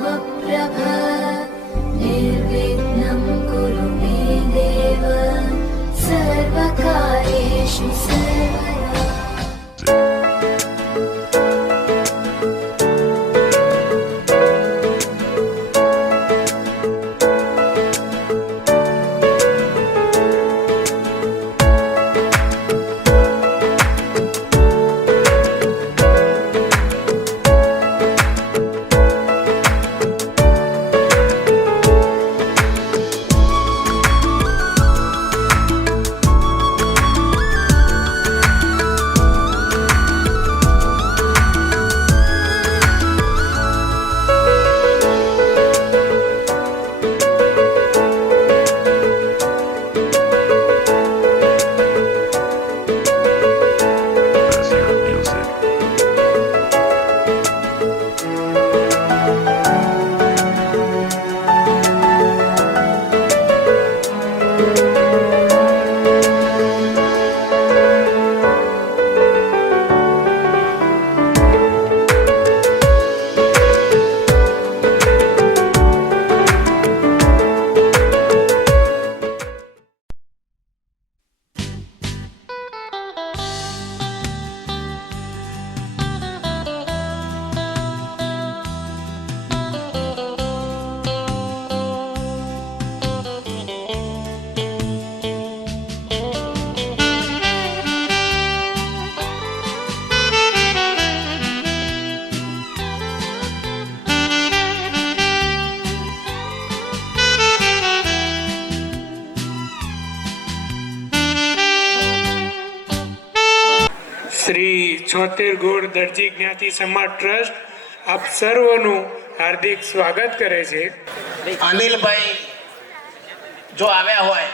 मम निर्विघ्नं कुरु मे देव सर्वकार्येषु सर्वदा। શ્રી છોતેરગોળ દરજી જ્ઞાતિ સમાજ ટ્રસ્ટ આપ સર્વનું હાર્દિક સ્વાગત કરે છે। અનિલભાઈ જો આવ્યા હોય,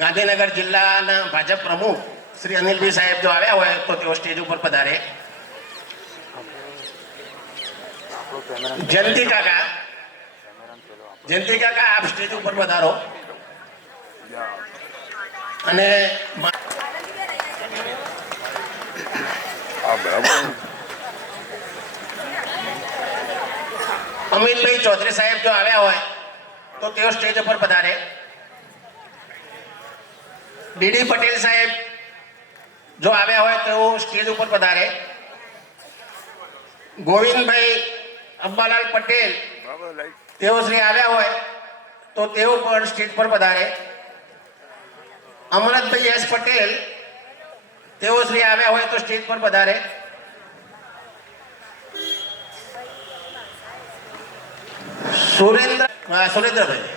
ગાંધીનગર જિલ્લાના ભાજપ પ્રમુખ શ્રી અનિલભાઈ સાહેબ જો આવ્યા હોય તો તેઓ સ્ટેજ ઉપર પધારે। જયંતિ કાકા આપ સ્ટેજ ઉપર પધારો। અને અમિતભાઈ ચૌધરી સાહેબ જો આવ્યા હોય તો તેઓ સ્ટેજ ઉપર પધારે। ડીડી પટેલ સાહેબ જો આવ્યા હોય તેઓ સ્ટેજ ઉપર પધારે। ગોવિંદભાઈ અંબાલાલ પટેલ તેઓ શ્રી આવ્યા હોય તો તેઓ પણ સ્ટેજ પર પધારે। અમરતભાઈ એસ પટેલ તેઓ શ્રી આવ્યા હોય તો સ્ટેજ પર પધારે। સુરેન્દ્રભાઈ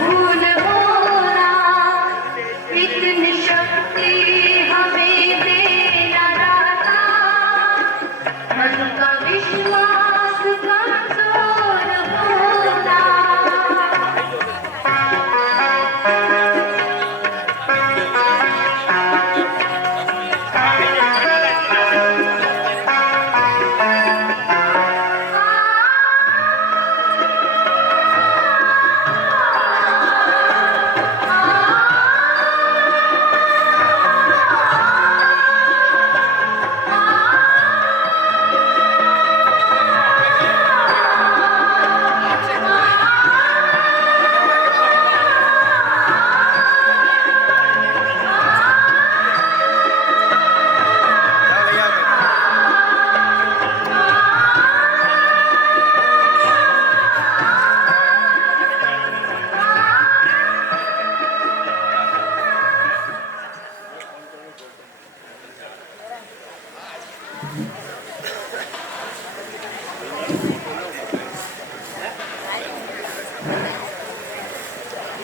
भूल होना इतनी शक्ति हमें देना दाता मन का विश्वास कमजोर होना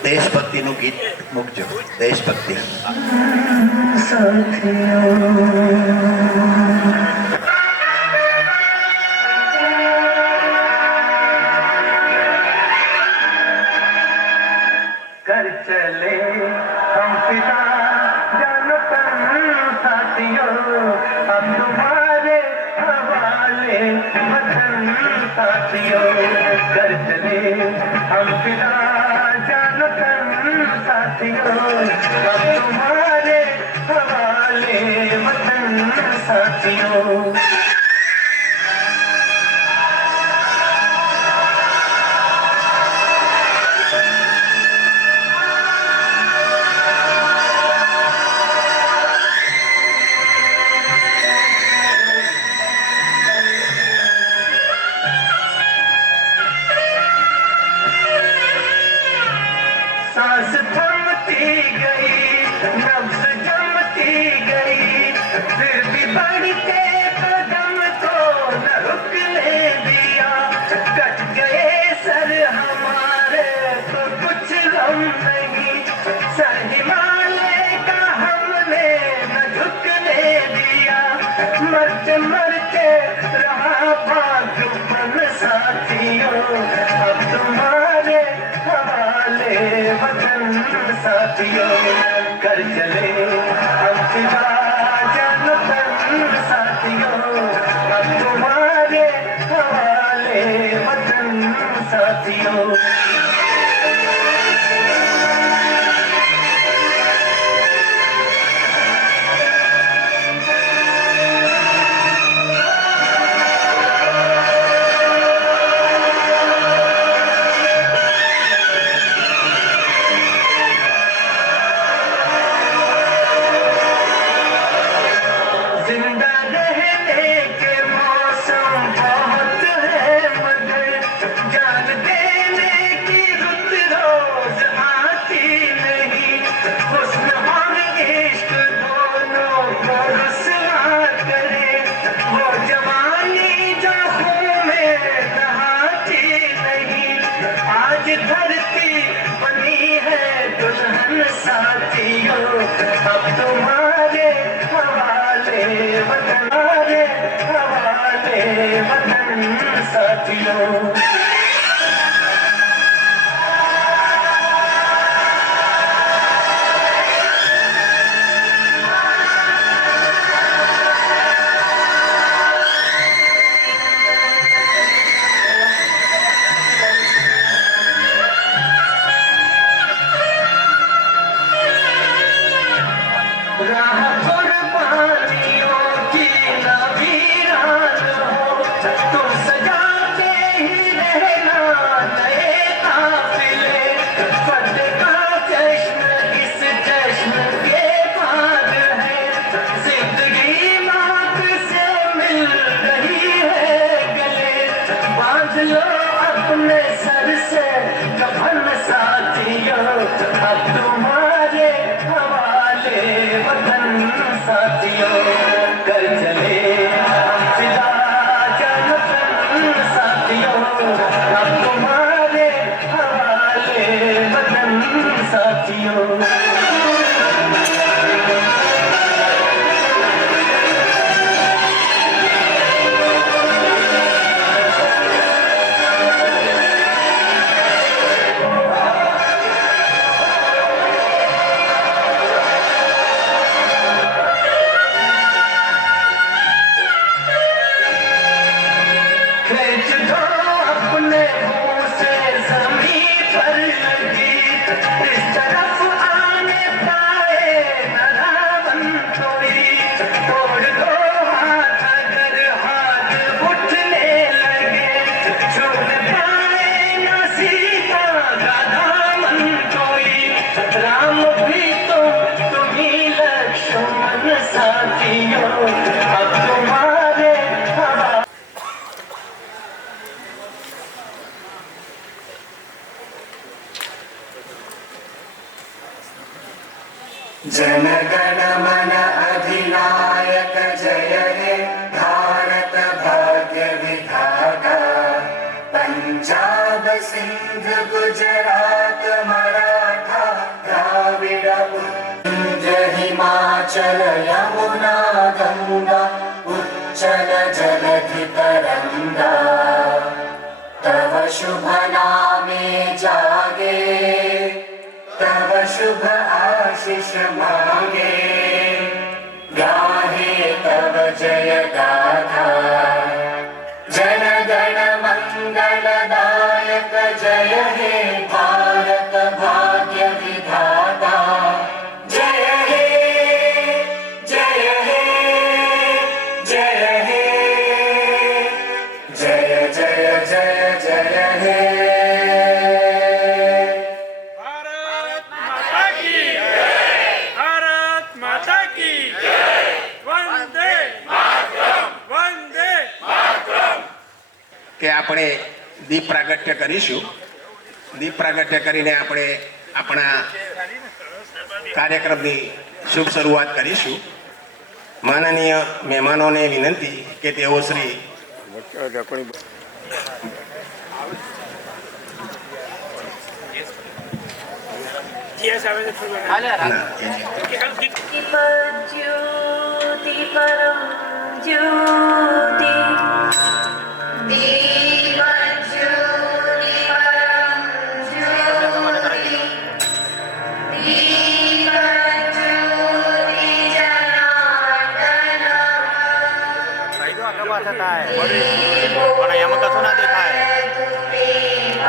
દેશભક્તિનું ગીત મૂકજો. દેશભક્તિ. कर चले हम पिता जानो तन साथियों अब तुम्हारे हवाले वतन साथियों कर चले हम पिता जानो तन साथियों अब तुम्हारे हवाले वतन साथियों सांस थमती गई नब्ज जमती गई फिर भी बढ़ते कदम को न रुकने दिया कट गए सर हमारे तो कुछ गम नहीं सर हिमालय का हमने न झुकने दिया मरते मरते रहा भाग्यवन साथियों अब तुम्हारे हवाले वतन साथियों कर चले हम फिदा जनतन साथियों अब तुम्हारे हवाले वतन साथियों जिंदा रहने के मौसम बहुत है मगर जान देने की रुत रोज आती नहीं हुस्न और इश्क दोनों को रुसवा करे वो जवानी जो खून में नहाती नहीं आज धरती बनी है दुल्हन साथियों अब तुम्हारे हवाले वतन हवाले वतन साथियों राह कुर्बानियों की न वीरान हो तुम सजाते ही रह साथियों खींच दो अपने मुंह से जमीन पर लगी इस तरफ आने पाए न रावण कोई तोड़ दो हाथ अगर हाथ उठने लगे छूट पाए न सीता का दामन कोई राम भी तुम ही लक्ष्मण साथियों अब तुम्हारे हवा जनगण मन अधिनायक जय हे भारत भाग्य विधाता पंजाब सिंध गुजरात मराठा द्राविड़ उत्कल हिमाचल यमुना गंगा उच्चल जलधि तरंगा तव शुभ नामे जागे तव शुभ आशीष मांगे गाहे तव जय गाथा जन गण मंगल दायक जय हे भारत भाग्य विधाता जय हे जय हे जय हे जय जय जय जय हे ભારત માતા કી જય ભારત માતા કી જય વંદે માતરમ વંદે માતરમ કે આપણે દીપ પ્રાગટ્ય કરીશું. દીપ પ્રાગટ્ય કરીને આપણે આપણા કાર્યક્રમની શુભ શરૂઆત કરીશું. માનનીય મહેમાનોને વિનંતી કે તેઓ શ્રી જીએસ આવે છે ज्योति परम ज्योति दीप ज्योति परम ज्योति दीप ज्योति जनार्दन પણ એમાં કશું ના દેખાય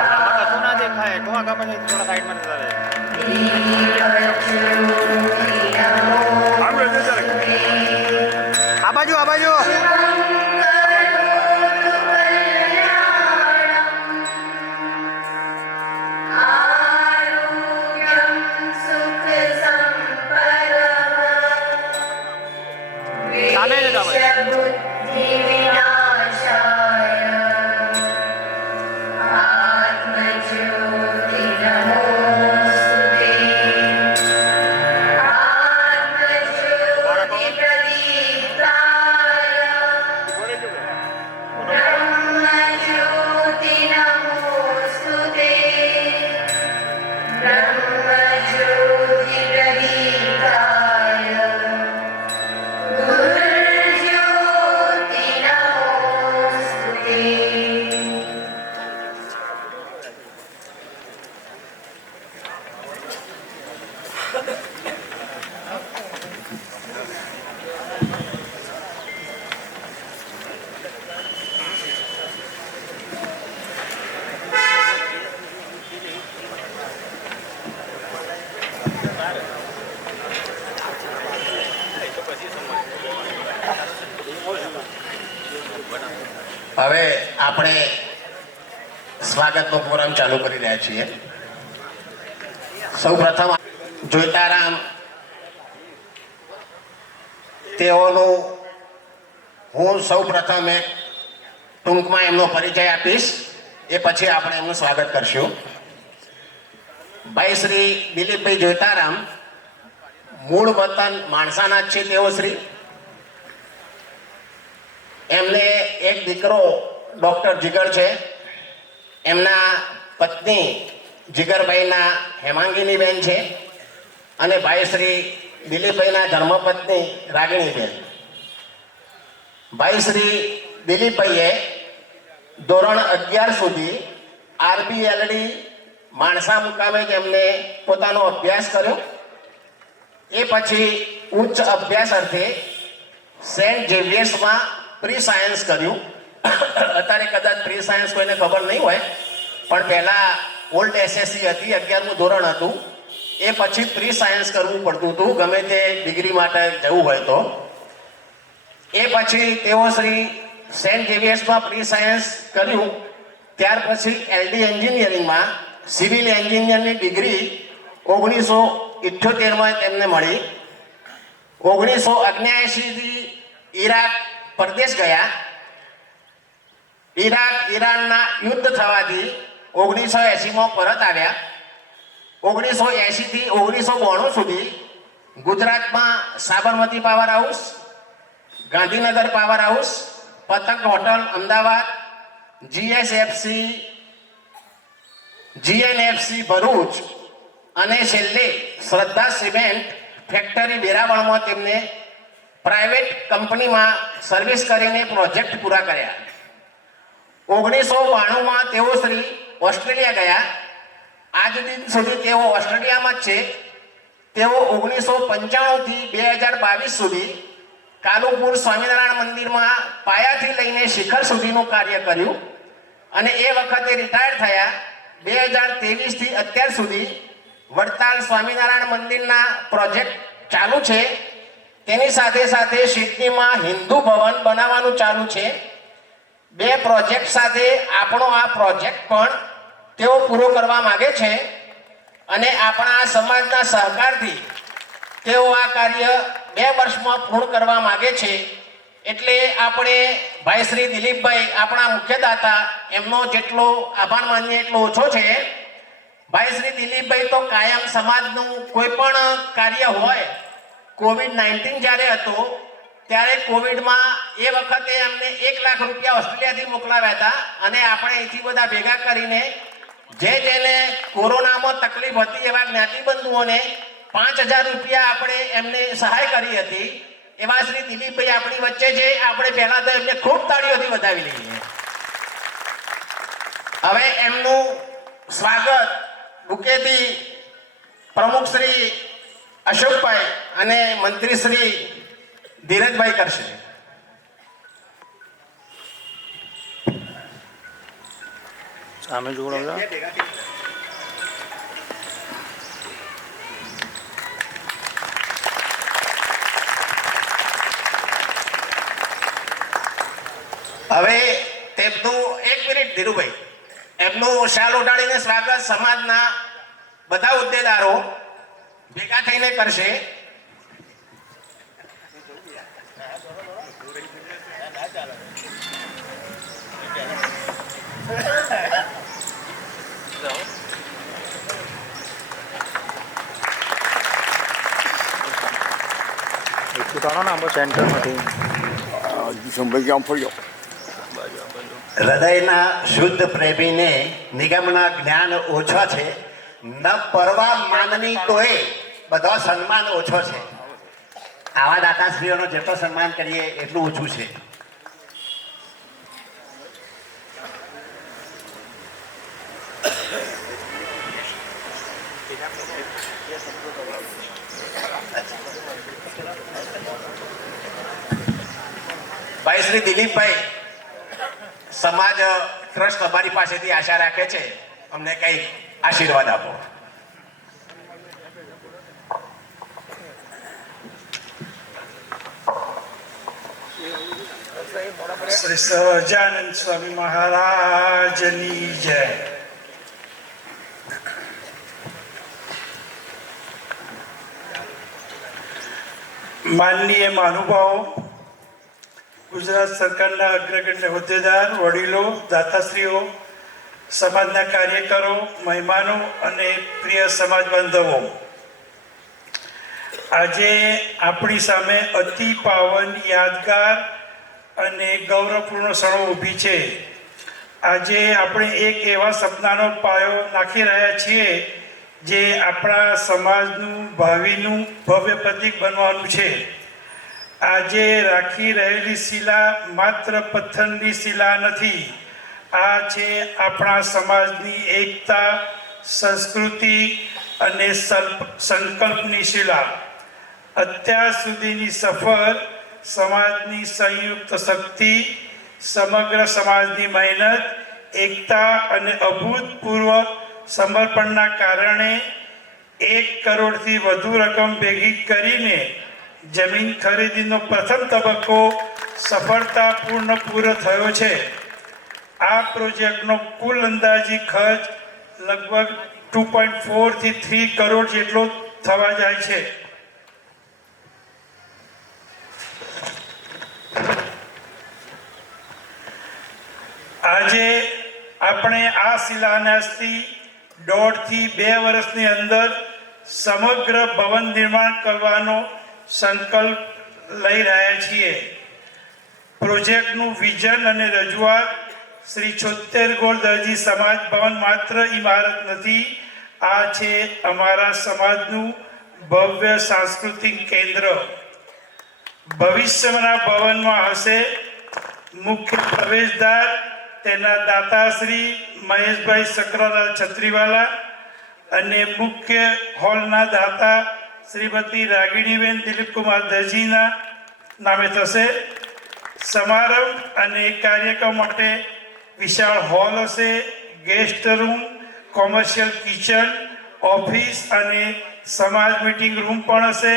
આમાં કશું ના દેખાય તો આગળ પછી થોડા સાઈડમાં જતા રહે આ બાજુ આ બાજુ आरोग्यं सुख સામે જતા ભાઈ बुद्धि विनाशाय आत्मज्योति नमोस्तुते आत्मज्योति प्रदीप्ताय ब्रह्मज्योति नमोस्तुते ब्रह्मज्योति प्रदीप्ताय गुरुज्योति नमोस्तुते હવે આપણે સ્વાગતનો પ્રોગ્રામ ચાલુ કરી રહ્યા છીએ. સૌ પ્રથમ જોઈતારામ તેઓનું હું સૌ પ્રથમ એક ટૂંકમાં એમનો પરિચય આપીશ, એ પછી આપણે એમનું સ્વાગત કરશું. ભાઈ શ્રી દિલીપભાઈ જોઈતારામ મૂળ વતન માણસાના જ છે. તેઓ શ્રી એમને એક દીકરો ડૉક્ટર જીગર છે. એમના પત્ની જીગરભાઈના હેમાંગીનીબેન છે અને ભાઈ શ્રી દિલીપભાઈના ધર્મપત્ની રાગીણીબેન. ભાઈ શ્રી દિલીપભાઈએ ધોરણ 11 સુધી RBLD માણસા મુકામે જ એમને પોતાનો અભ્યાસ કર્યો. એ પછી ઉચ્ચ અભ્યાસ અર્થે સેન્ટ ઝેવિયર્સમાં પ્રી સાયન્સ કર્યું. અત્યારે કદાચ પ્રી સાયન્સ કોઈને ખબર નહીં હોય, પણ પહેલાં ઓલ્ડ SSC હતી, 11મું ધોરણ હતું. એ પછી પ્રી સાયન્સ કરવું પડતું હતું ગમે તે ડિગ્રી માટે જવું હોય તો. એ પછી તેઓ શ્રી સેન્ટ ઝેવિયર્સમાં પ્રી સાયન્સ કર્યું. ત્યાર પછી LD એન્જિનિયરિંગમાં સિવિલ એન્જિનિયરની ડિગ્રી 1978માં તેમને મળી. 1979થી ઈરાક પરદેશ ગયા. ઈરાનના યુદ્ધ થવાથી 1980માં પરત આવ્યા. 1980થી 1992 સુધી ગુજરાતમાં Sabarmati power house, Gandhinagar power house, પતંગ હોટલ અમદાવાદ, GNFC ભરૂચ અને છેલ્લે શ્રદ્ધા સિમેન્ટ ફેક્ટરી વેરાવળમાં તેમને પ્રાઇવેટ કંપનીમાં સર્વિસ કરીને પ્રોજેક્ટ પૂરા કર્યા. 1992માં તેઓ શ્રી ઓસ્ટ્રેલિયા ગયા. આજ દિન સુધી તેઓ ઓસ્ટ્રેલિયામાં જ છે. તેઓ 1995થી 2022 સુધી કાલુપુર સ્વામિનારાયણ મંદિરમાં પાયાથી લઈને શિખર સુધીનું કાર્ય કર્યું અને એ વખતે રિટાયર થયા. 2023થી અત્યાર સુધી વડતાલ સ્વામિનારાયણ મંદિરના પ્રોજેક્ટ ચાલુ છે. તેની સાથે સાથે સિડનીમાં હિન્દુ ભવન બનાવવાનું ચાલુ છે. 2 પ્રોજેક્ટ સાથે આપણો આ પ્રોજેક્ટ પણ તેઓ પૂરો કરવા માગે છે અને આપણા સમાજના સહકારથી તેઓ આ કાર્ય 2 વર્ષમાં પૂર્ણ કરવા માગે છે. એટલે આપણે ભાઈ શ્રી દિલીપભાઈ આપણા મુખ્યદાતા, એમનો જેટલો આભાર માનીએ એટલો ઓછો છે. ભાઈ શ્રી દિલીપભાઈ તો કાયમ સમાજનું કોઈ પણ કાર્ય હોય, COVID-19 જ્યારે હતો ત્યારે કોવિડમાં એ વખતે અમને 1 લાખ રૂપિયા ઓસ્ટ્રેલિયાથી મોકલાવ્યા હતા અને આપણે અહીંથી બધા ભેગા કરીને જેને કોરોનામાં તકલીફ હતી એવા જ્ઞાતિબંધુઓને 5000 રૂપિયા આપણે એમને સહાય કરી હતી. એવા શ્રી દિલીપભાઈ આપણી વચ્ચે છે. આપણે પહેલા તો એમને ખૂબ તાળીઓથી વધાવી લઈએ. હવે એમનું સ્વાગત બુકેથી પ્રમુખ શ્રી અશોકભાઈ અને મંત્રી શ્રી ધીરજભાઈ કરશે. સામે જોડો હવે તેમનું 1 મિનિટ ધીરુભાઈ, એમનું શાલ ઉડાડીને સ્વાગત સમાજના બધા હોદ્દેદારો ભેગા થઈને કરશે. ઉતારો ને આમાં સેન્ટરમાંથી હૃદયના શુદ્ધ પ્રેમીને નિગમના જ્ઞાન ઓછા છે, ન પરવા માનની તોય બધો સન્માન ઓછો છે. આવા દાતાશ્રીઓનો જેટલો સન્માન કરીએ એટલું ઓછું છે. ભાઈ શ્રી દિલીપભાઈ, સમાજ ટ્રસ્ટ અમારી પાસેથી આશા રાખે છે અમને કંઈક આશીર્વાદ આપો. શ્રી સહજાનંદ સ્વામી મહારાજની જય. માનનીય મહાનુભાવો, ગુજરાત સરકારના અગ્રગણ્ય હોદ્દેદાર, વડીલો, દાતાશ્રીઓ, સમાજના કાર્યકરો, મહેમાનો અને પ્રિય સમાજ બાંધવો, આજે આપણી સામે અતિ પાવન, યાદગાર અને ગૌરવપૂર્ણ ક્ષણો ઊભી છે. આજે આપણે એક એવા સપનાનો પાયો નાખી રહ્યા છીએ જે આપણા સમાજનું ભાવિનું ભવ્ય પ્રતીક બનવાનું છે. આજે રાખી રહેલી શિલા માત્ર પથ્થરની શિલા નથી. આ છે આપણા સમાજની એકતા, સંસ્કૃતિ અને સંકલ્પની શિલા. અત્યાર સુધીની સફર સમાજની સંયુક્ત શક્તિ, સમગ્ર સમાજની મહેનત, એકતા અને અભૂતપૂર્વ સમર્પણના કારણે 1 કરોડથી વધુ રકમ ભેગી કરીને જમીન ખરીદીનો પ્રથમ તબક્કો સફળતાપૂર્ણ પૂરો થયો છે. આ પ્રોજેક્ટનો કુલ અંદાજી ખર્ચ લગભગ 2.4 થી 3 કરોડ જેટલો થવા જાય છે. આજે આપણે આ શિલાન્યાસથી 1.5 થી 2 વર્ષની અંદર સમગ્ર ભવન નિર્માણ કરવાનો સંકલ્પ લઈ રહ્યા છીએ. પ્રોજેક્ટનું વિઝન અને રજૂઆત શ્રી છોતેર ગોળ દરજી સમાજ ભવન માત્ર ઇમારત નથી, આ છે અમારા સમાજનું ભવ્ય સાંસ્કૃતિક કેન્દ્ર. ભવિષ્યના ભવનમાં હશે મુખ્ય પ્રવેશદ્વાર, તેના દાતાશ્રી મહેશભાઈ સક્રલાલ છત્રીવાલા અને મુખ્ય હોલના દાતા શ્રીમતી રાગિણીબેન દિલીપકુમાર દરજીના નામે થશે. સમારંભ અને કાર્યક્રમ માટે વિશાળ હોલ હશે, guest room, commercial kitchen, office અને સમાજ મીટિંગ રૂમ પણ હશે.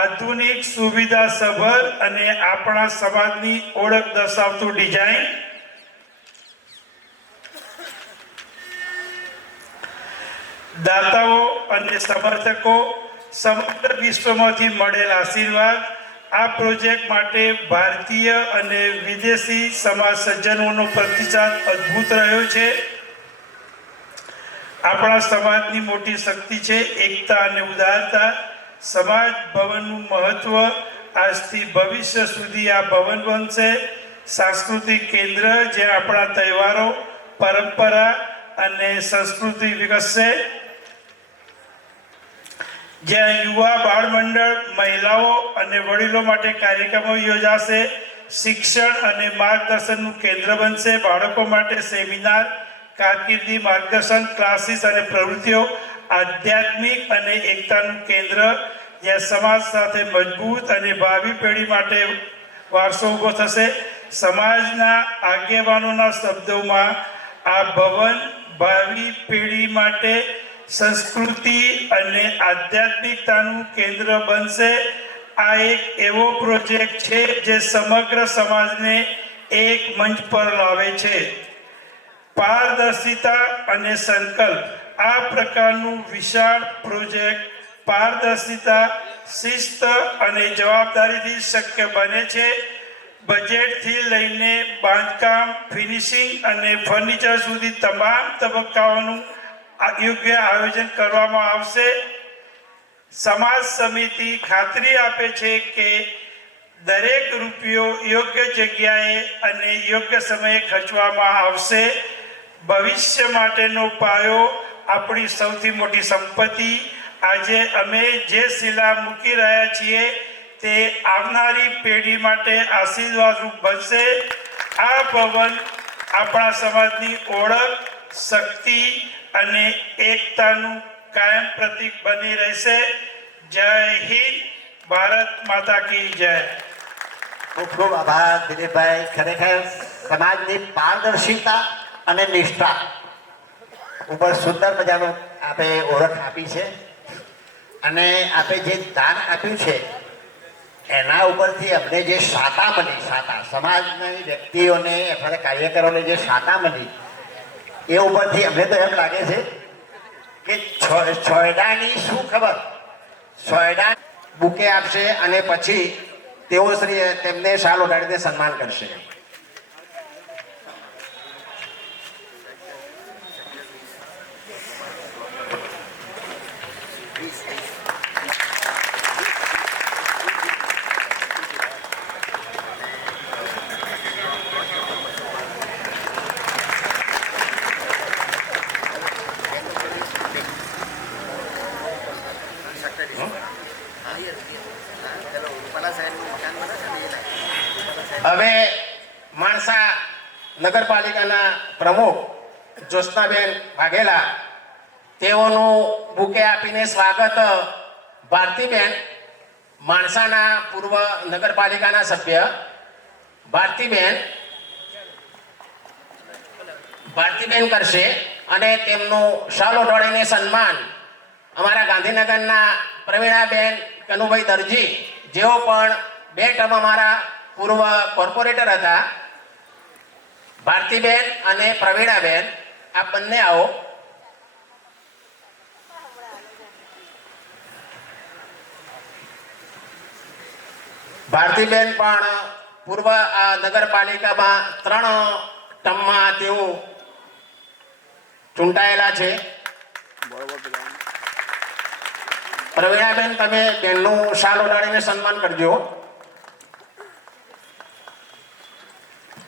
આધુનિક સુવિધા સભર અને આપણા સમાજની ઓળખ દર્શાવતું ડિઝાઇન. દાતાઓ અને સમર્થકો સમગ્ર વિશ્વમાંથી મળેલ આશીર્વાદ આ પ્રોજેક્ટ માટે ભારતીય અને વિદેશી સમાજ સજ્જનોનો પ્રતિસાદ અદ્ભુત રહ્યો છે. આપણા સમાજની મોટી શક્તિ છે એકતા અને ઉદારતા. સમાજ ભવનનું મહત્વ આજથી ભવિષ્ય સુધી આ ભવન બનશે સાંસ્કૃતિક કેન્દ્ર, જ્યાં આપણા તહેવારો, પરંપરા અને સંસ્કૃતિ વિકસશે, જ્યાં યુવા બાળ મંડળ, મહિલાઓ અને વડીલો માટે કાર્યક્રમો યોજાશે, શિક્ષણ અને માર્ગદર્શનનું કેન્દ્ર બનશે, બાળકો માટે સેમિનાર, કારકિર્દી માર્ગદર્શન ક્લાસીસ અને પ્રવૃત્તિઓ, આધ્યાત્મિક અને એકતાનું કેન્દ્ર, જ્યાં સમાજ સાથે મજબૂત અને ભાવિ પેઢી માટે વારસો ઊભો થશે. સમાજના આગેવાનોના શબ્દોમાં આ ભવન ભાવિ પેઢી માટે સંસ્કૃતિ અને આધ્યાત્મિકતાનું કેન્દ્ર બનશે. આ એક એવો પ્રોજેક્ટ છે જે સમગ્ર સમાજને એક મંચ પર લાવે છે. પારદર્શિતા અને સંકલ્પ. આ પ્રકારનું વિશાળ પ્રોજેક્ટ પારદર્શિતા, શિસ્ત અને જવાબદારીથી શક્ય બને છે. બજેટથી લઈને બાંધકામ, ફિનિશિંગ અને ફર્નિચર સુધી તમામ તબક્કાઓનું યોગ્ય આયોજન કરવામાં આવશે. સમાજ સમિતિ ખાતરી આપે છે કે દરેક રૂપિયો યોગ્ય જગ્યાએ અને યોગ્ય સમયે ખર્ચવામાં આવશે. ભવિષ્ય માટેનો પાયો આપણી સૌથી મોટી સંપત્તિ. આજે અમે જે શિલા મૂકી રહ્યા છીએ તે આવનારી પેઢી માટે આશીર્વાદરૂપ બનશે. આ ભવન આપણા સમાજની ઓળખ, શક્તિ અને એકતાનું કાયમ પ્રતીક બની રહેશે. જય હિન્દ, ભારત માતા કી જય. ખૂબ ખૂબ આભાર દિલીપભાઈ. ખરેખર સમાજની પારદર્શિતા અને નિષ્ઠા ઉપર સુંદર મજાનો આપે ઓળખ આપી છે અને આપે જે દાન આપ્યું છે એના ઉપરથી અમને જે શાતા મળી, શાતા સમાજની વ્યક્તિઓને અથવા કાર્યકરોને જે શાતા મળી એ ઉપરથી અમને તો એમ લાગે છે કે છોયડાની શું ખબર, છોયડા બુકે આપશે અને પછી તેઓ શ્રી તેમને શાલ ઓઢાડીને સન્માન કરશે. હવે માણસા નગરપાલિકાના પ્રમુખ જ્યોત્સનાબેન વાઘેલા તેઓનું બુકે આપીને સ્વાગત ભારતીબેન માણસાના પૂર્વ નગરપાલિકાના સભ્ય ભારતીબેન કરશે અને તેમનું શાલ ઓઢાડીને સન્માન અમારા ગાંધીનગરના પ્રવીણાબેન કનુભાઈ દરજી જેઓ પણ 2 ટર્મ અમારા પૂર્વ કોર્પોરેટર હતા. ભારતીબેન અને પ્રવીણાબેન આ બંને આવો. ભારતીબેન પણ પૂર્વ આ નગરપાલિકામાં 3 ટર્મમાં તેઓ ચૂંટાયેલા છે. પ્રવીણાબેન તમે બેનનું શાલ ઓઢાડીને સન્માન કરજો.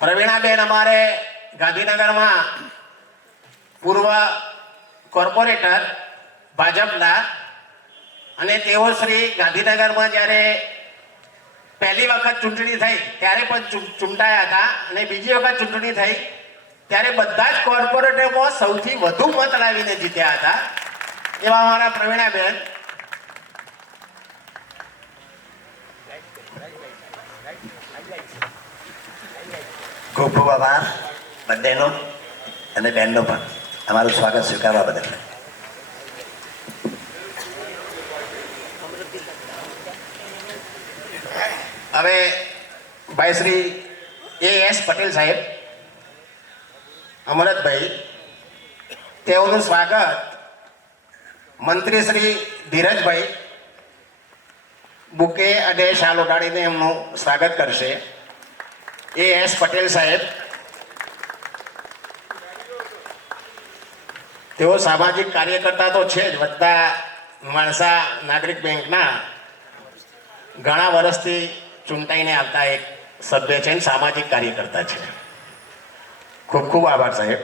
પ્રવીણાબેન અમારે ગાંધીનગરમાં પૂર્વ કોર્પોરેટર ભાજપના અને તેઓ શ્રી ગાંધીનગરમાં જ્યારે પહેલી વખત ચૂંટણી થઈ ત્યારે પણ ચૂંટાયા હતા અને બીજી વખત ચૂંટણી થઈ ત્યારે બધા જ કોર્પોરેટરમાં સૌથી વધુ મત લાવીને જીત્યા હતા એવા અમારા પ્રવીણાબેન. ખૂબ ખૂબ આભાર બંનેનો અને બેનનો પણ અમારું સ્વાગત સ્વીકારવા બદલ. હવે ભાઈ શ્રી A.S. પટેલ સાહેબ અમરતભાઈ તેઓનું સ્વાગત મંત્રી શ્રી ધીરજભાઈ બુકે અને શાલ ઓઢાડીને એમનું સ્વાગત કરશે. A.S. પટેલ સાહેબ તેઓ સામાજિક કાર્યકર્તા તો છે જ, વત્તા માણસા નાગરિક બેંકના ઘણા વર્ષથી ચૂંટાઈને આવતા એક સભ્ય છે અને સામાજિક કાર્યકર્તા છે. ખૂબ ખૂબ આભાર સાહેબ.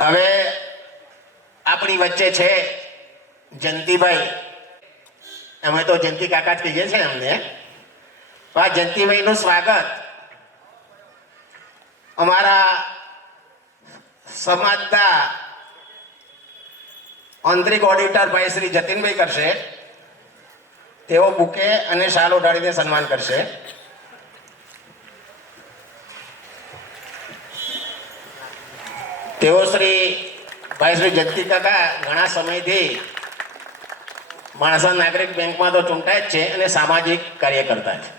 હવે આપણી વચ્ચે છે જયંતિભાઈ, અમે તો જયંતિ કાકા જ કહીએ છીએ એમને. આ જયંતિભાઈનું સ્વાગત અમારા સમાજના આંતરિક ઓડિટર ભાઈ શ્રી જતીનભાઈ કરશે. તેઓ બુકે અને શાલ ઓઢાડીને સન્માન કરશે. તેઓ શ્રી ભાઈ શ્રી જગતી કાકા ઘણા સમયથી માણસા નાગરિક બેંકમાં તો ચૂંટાય જ છે અને સામાજિક કાર્યકર્તા છે.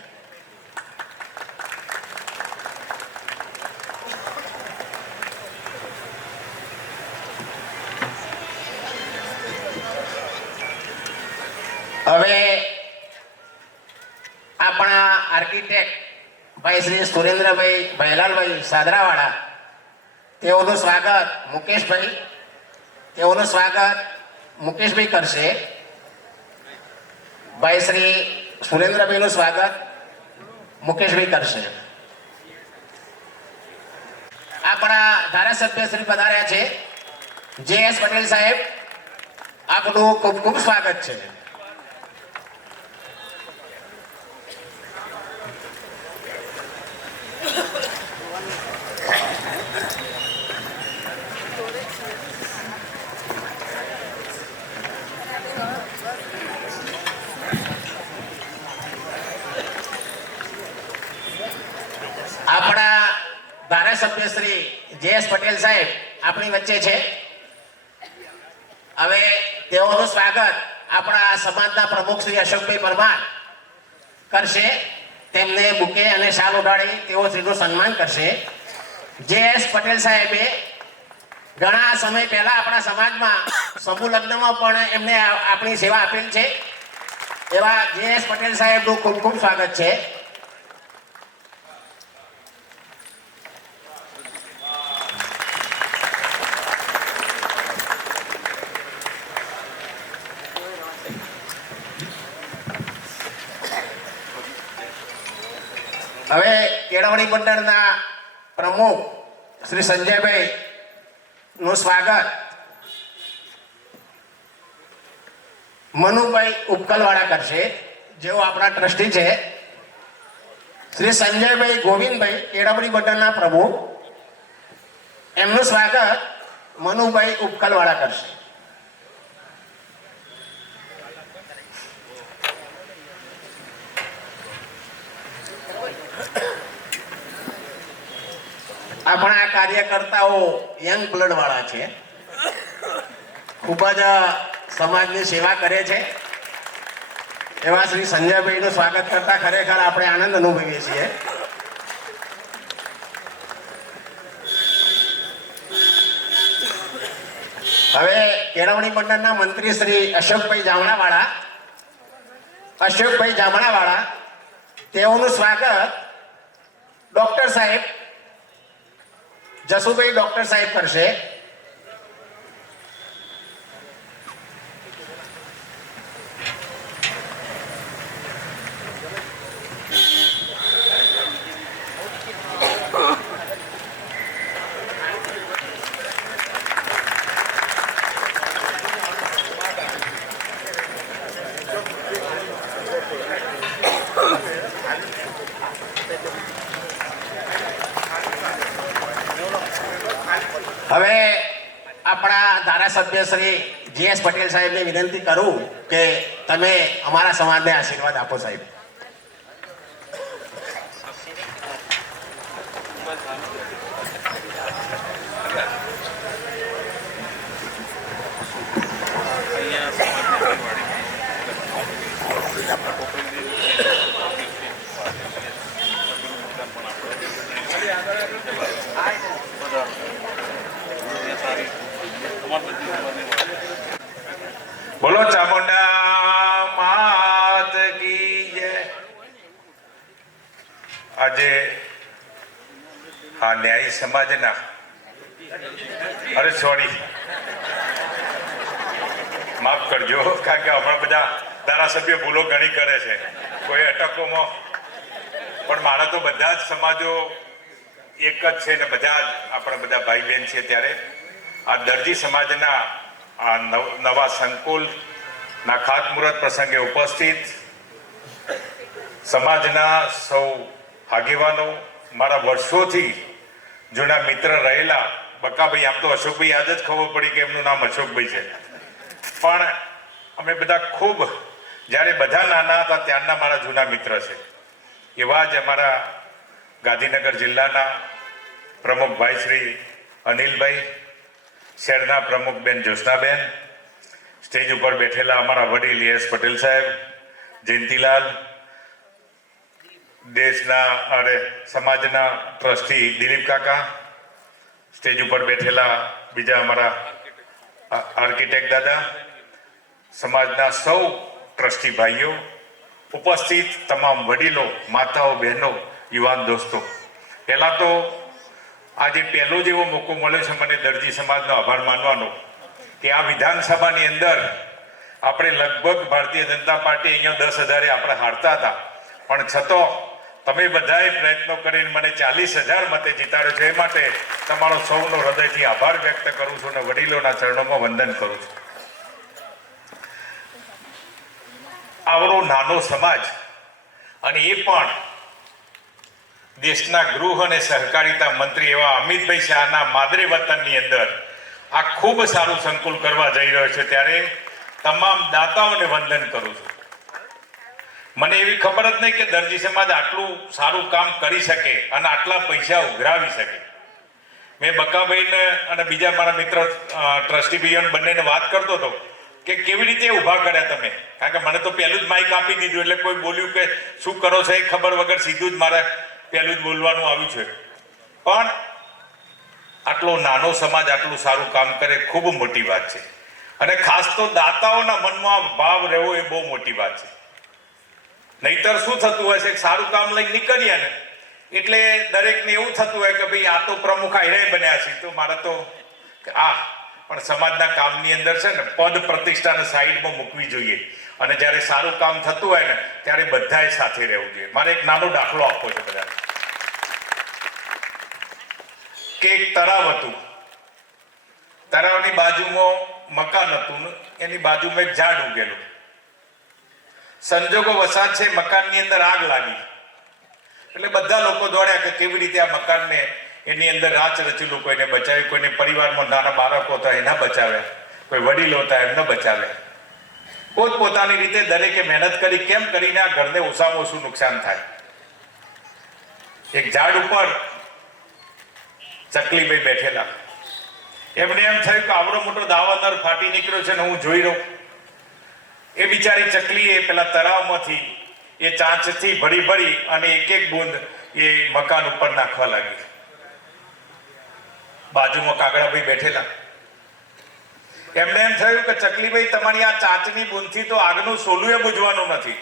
હવે આપણા આર્કિટેક્ટ ભાઈ શ્રી સુરેન્દ્રભાઈ ભૈલાલભાઈ સાદરાવાળા તેઓનું સ્વાગત મુકેશભાઈ કરશે. ભાઈ શ્રી સુરેન્દ્રભાઈનું સ્વાગત મુકેશભાઈ કરશે. આપણા ધારાસભ્ય શ્રી પધાર્યા છે J.S. પટેલ સાહેબ, આપનું ખૂબ ખૂબ સ્વાગત છે. આપણા ધારાસભ્ય શ્રી J.S. પટેલ સાહેબ આપણી વચ્ચે છે. હવે તેઓનું સ્વાગત આપણા સમાજના પ્રમુખ શ્રી અશોકભાઈ પરમાર કરશે. તેમને બુકે અને શાલ ઓઢાડી તેઓ શ્રીનું સન્માન કરશે. J.S. પટેલ સાહેબે ઘણા સમય પહેલા આપણા સમાજમાં સમૂહ લગ્નમાં પણ એમને આપણી સેવા આપેલ છે. એવા J.S. પટેલ સાહેબનું ખૂબ ખૂબ સ્વાગત છે. હવે કેળવણી મંડળના પ્રમુખ શ્રી સંજયભાઈ નું સ્વાગત મનુભાઈ ઉપકલવાળા કરશે, જેઓ આપણા ટ્રસ્ટી છે. શ્રી સંજયભાઈ ગોવિંદભાઈ કેળવણી મંડળના પ્રમુખ, એમનું સ્વાગત મનુભાઈ ઉપકલવાળા કરશે. આપણા કાર્યકર્તાઓ યંગ બ્લડ વાળા છે, ખૂબ જ સમાજની સેવા કરે છે. એવા શ્રી સંજયભાઈનું સ્વાગત કરતા ખરેખર આપણે આનંદ અનુભવીએ છીએ. હવે કેળવણી મંડળના મંત્રી શ્રી અશોકભાઈ જામણાવાળા તેઓનું સ્વાગત ડોક્ટર સાહેબ જસુભાઈ ડોક્ટર સાહેબ કરશે. હવે આપણા ધારાસભ્ય શ્રી GS પટેલ સાહેબને વિનંતી કરું કે તમે અમારા સમાજને આશીર્વાદ આપો સાહેબ. બોલો ચામુંડા માત કી જય. આજે આ ન્યાયી સમાજના સોરી માફ કરજો, કારણ કે હમણાં બધા ધારાસભ્યો ભૂલો ઘણી કરે છે, કોઈ અટકોમાં, પણ મારા તો બધા જ સમાજો એક જ છે ને બધા જ આપણે બધા ભાઈ બહેન છે. ત્યારે આ દરજી સમાજના આ નવા સંકુલના ખાતમુહૂર્ત પ્રસંગે ઉપસ્થિત સમાજના સૌ આગેવાનો, મારા વર્ષોથી જૂના મિત્ર રહેલા બકાભાઈ, આમ તો અશોકભાઈ આજ જ ખબર પડી કે એમનું નામ અશોકભાઈ છે, પણ અમે બધા ખૂબ જ્યારે બધા નાના હતા ત્યારના મારા જૂના મિત્ર છે. એવા જ અમારા ગાંધીનગર જિલ્લાના પ્રમુખભાઈ શ્રી અનિલભાઈ, શહેરના પ્રમુખ બેન જ્યોત્સનાબેન, સ્ટેજ ઉપર બેઠેલા અમારા વડીલ ES પટેલ સાહેબ, જયંતિલાલ, દેશના સમાજના ટ્રસ્ટી દિલીપ કાકા, સ્ટેજ ઉપર બેઠેલા બીજા અમારા આર્કિટેક્ટ દાદા, સમાજના સૌ ટ્રસ્ટી ભાઈઓ, ઉપસ્થિત તમામ વડીલો, માતાઓ, બહેનો, યુવાન દોસ્તો, પહેલા તો આજે પહેલો જ એવો મોકો મળ્યો છે મને દરજી સમાજનો આભાર માનવાનો કે આ વિધાનસભાની અંદર આપણે લગભગ ભારતીય જનતા પાર્ટી અહીંયા 10,000 આપણે હારતા હતા, પણ છતાં તમે બધાએ પ્રયત્નો કરીને મને 40,000 મતે જીતાડ્યો છે. એ માટે તમારો સૌનો હૃદયથી આભાર વ્યક્ત કરું છું અને વડીલોના ચરણોમાં વંદન કરું છું. આવડો નાનો સમાજ, અને એ પણ દેશના ગૃહ અને સહકારિતા મંત્રી એવા અમિતભાઈ શાહના માદરે વતનની અંદર આ ખૂબ સારું સંકુલ કરવા જઈ રહ્યો છે. ત્યારે તમામ દાતાઓને વંદન કરું છું. મને એવી ખબર જ નહીં કે દરજી સમાજ આટલું સારું કામ કરી શકે અને આટલા પૈસા ઉઘરાવી શકે. મેં બકાભાઈને અને બીજા મારા મિત્ર ટ્રસ્ટી ભાઈઓને બંનેને વાત કરતો હતો કે કેવી રીતે ઊભા કર્યા તમે, કારણ કે મને તો પહેલું જ માઇક આપી દીધું, એટલે કોઈ બોલ્યું કે શું કરો છો એ ખબર વગર સીધું જ મારે પહેલું જ બોલવાનું આવ્યું છે. પણ આટલો નાનો સમાજ આટલું સારું કામ કરે ખૂબ મોટી વાત છે, અને ખાસ તો દાતાઓના મનમાં ભાવ રહેવો એ બહુ મોટી વાત છે. નહીતર શું થતું હોય છે, સારું કામ લઈને નીકળ્યા ને એટલે દરેકને એવું થતું હોય કે ભાઈ આ તો પ્રમુખ આયરે બન્યા છે, તો મારે તો પણ સમાજના કામની અંદર છે ને પદ પ્રતિષ્ઠાને સાઈડમાં મૂકવી જોઈએ, અને જ્યારે સારું કામ થતું હોય ને ત્યારે બધાએ સાથે રહેવું જોઈએ. મારે એક નાનો દાખલો આપવો છે બધા. કે એક તળાવ હતું, તળાવની બાજુમાં મકાન હતું ને એની બાજુમાં એક ઝાડ ઉગેલું. સંજોગો વસાત છે મકાનની અંદર આગ લાગી એટલે બધા લોકો દોડ્યા કે કેવી રીતે આ મકાનને એની અંદર રાચ રચેલું કોઈને બચાવ્યું, કોઈને પરિવારમાં નાના બાળકો હતા એના બચાવ્યા, કોઈ વડીલો હતા એમને બચાવ્યા. પોતપોતાની રીતે દરેકે મહેનત કરી કેમ કરીને આ ઘરને ઓછામાં ઓછું નુકસાન થાય. એક ઝાડ ઉપર ચકલીભાઈ બેઠેલા. એમને એમ થયું કે આવડો મોટો દાવાનળ ફાટી નીકળ્યો છે ને હું જોઈ રહું. એ બિચારી ચકલી એ પેલા તળાવમાંથી એ ચાંચથી ભરી ભરી અને એક એક બૂંદ એ મકાન ઉપર નાખવા લાગી. બાજુમાં કાગડાભાઈ બેઠેલા. એમને એમ થયું કે ચકલીભાઈ તમારી આ ચાંચની બૂંદથી તો આગનું સોલું એ બુજવાનું નથી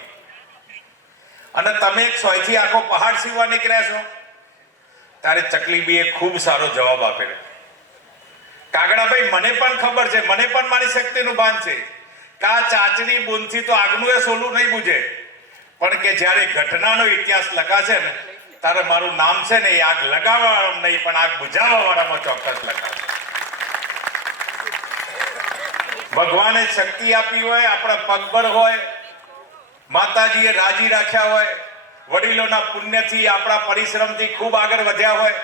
અને તમે એક સોયથી આખો પહાડ સીવવા નીકળ્યા છો. તારે ચકલીભાઈએ ખૂબ સારો જવાબ આપેલો. કાગડાભાઈ મને પણ ખબર છે, મને પણ મારી શક્તિનું ભાન છે કે આ ચાંચની બૂંદથી તો આગનું એ સોલું નહીં બુજે, પણ કે જ્યારે ઘટનાનો ઇતિહાસ લખાશે ને તારે મારું નામ છે ને એ આગ લગાવવા વાળામાં નહીં પણ આગ બુઝાવવા વાળામાં ચોક્કસ લખાશે. ભગવાને શક્તિ આપી હોય, આપણા પગભર હોય, માતાજીએ રાજી રાખ્યા હોય, વડીલોના પુણ્યથી આપણા પરિશ્રમથી ખૂબ આગળ વધ્યા હોય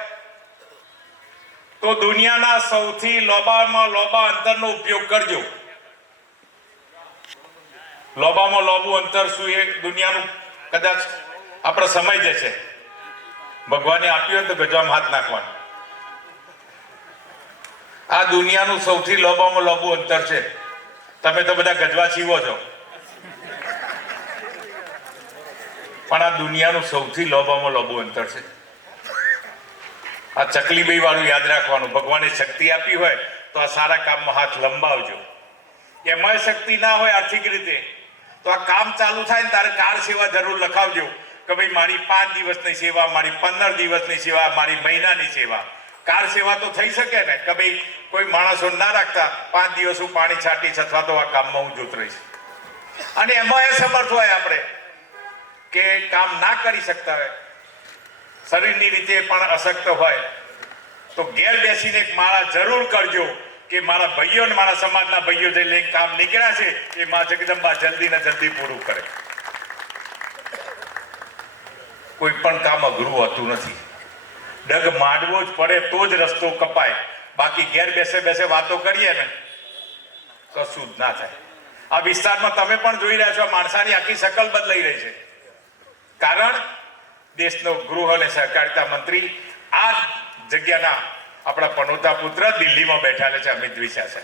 તો દુનિયાના સૌથી લોબામાં લોબા અંતરનો ઉપયોગ કરજો. લોબામાં લોબું અંતર શું એ દુનિયાનું કદાચ આપણો સમય જશે. ભગવાને આપ્યું હોય તો ગજવામાં હાથ નાખવાનો. આ દુનિયાનું સૌથી લોબામાં લોબું અંતર છે. તમે તો બધા ગજવા સીવો છો પણ આ દુનિયાનું સૌથી લોબામાં લોબું અંતર છે. આ ચકલીબાઈ વાળું યાદ રાખવાનું. ભગવાને શક્તિ આપી હોય તો આ સારા કામમાં હાથ લંબાવજો. એમાં શક્તિ ના હોય આર્થિક રીતે તો આ કામ ચાલુ થાય ને તારે કાર સેવા જરૂર લખાવજો કે ભાઈ મારી 5 દિવસની સેવા, મારી 15 દિવસની સેવા, મારી મહિનાની સેવા. કાર સેવા તો થઈ શકે ને કે ભાઈ કોઈ માણસો ના રાખતા 5 દિવસ હું પાણી છાંટીશ અથવા તો આ કામમાં હું જોત રહીશ. અને એમાં એ સમર્થ હોય આપણે કે કામ ના કરી શકતા હોય, શરીરની રીતે પણ અશક્ત હોય તો ઘેર બેસીને એક માળા જરૂર કરજો કે મારા ભાઈઓ ને મારા સમાજના ભાઈઓ જે લઈને કામ નીકળ્યા છે એ માં જગદંબા જલ્દી ને જલ્દી પૂરું કરે. કોઈ પણ કામ અઘરું હોતું નથી. ડગ માંડવો જ પડે તો જ રસ્તો કપાય. બાકી ઘેર બેસે બેસે વાતો કરીએ ને કશું જ ના થાય. આ વિસ્તારમાં તમે પણ જોઈ રહ્યા છો માણસાની આખી શકલ બદલાઈ રહી છે. કારણ દેશનો ગૃહ અને સહકારિતા મંત્રી આ જગ્યાના આપણા પનોતા પુત્ર દિલ્હીમાં બેઠા છે અમિત વિશા છે.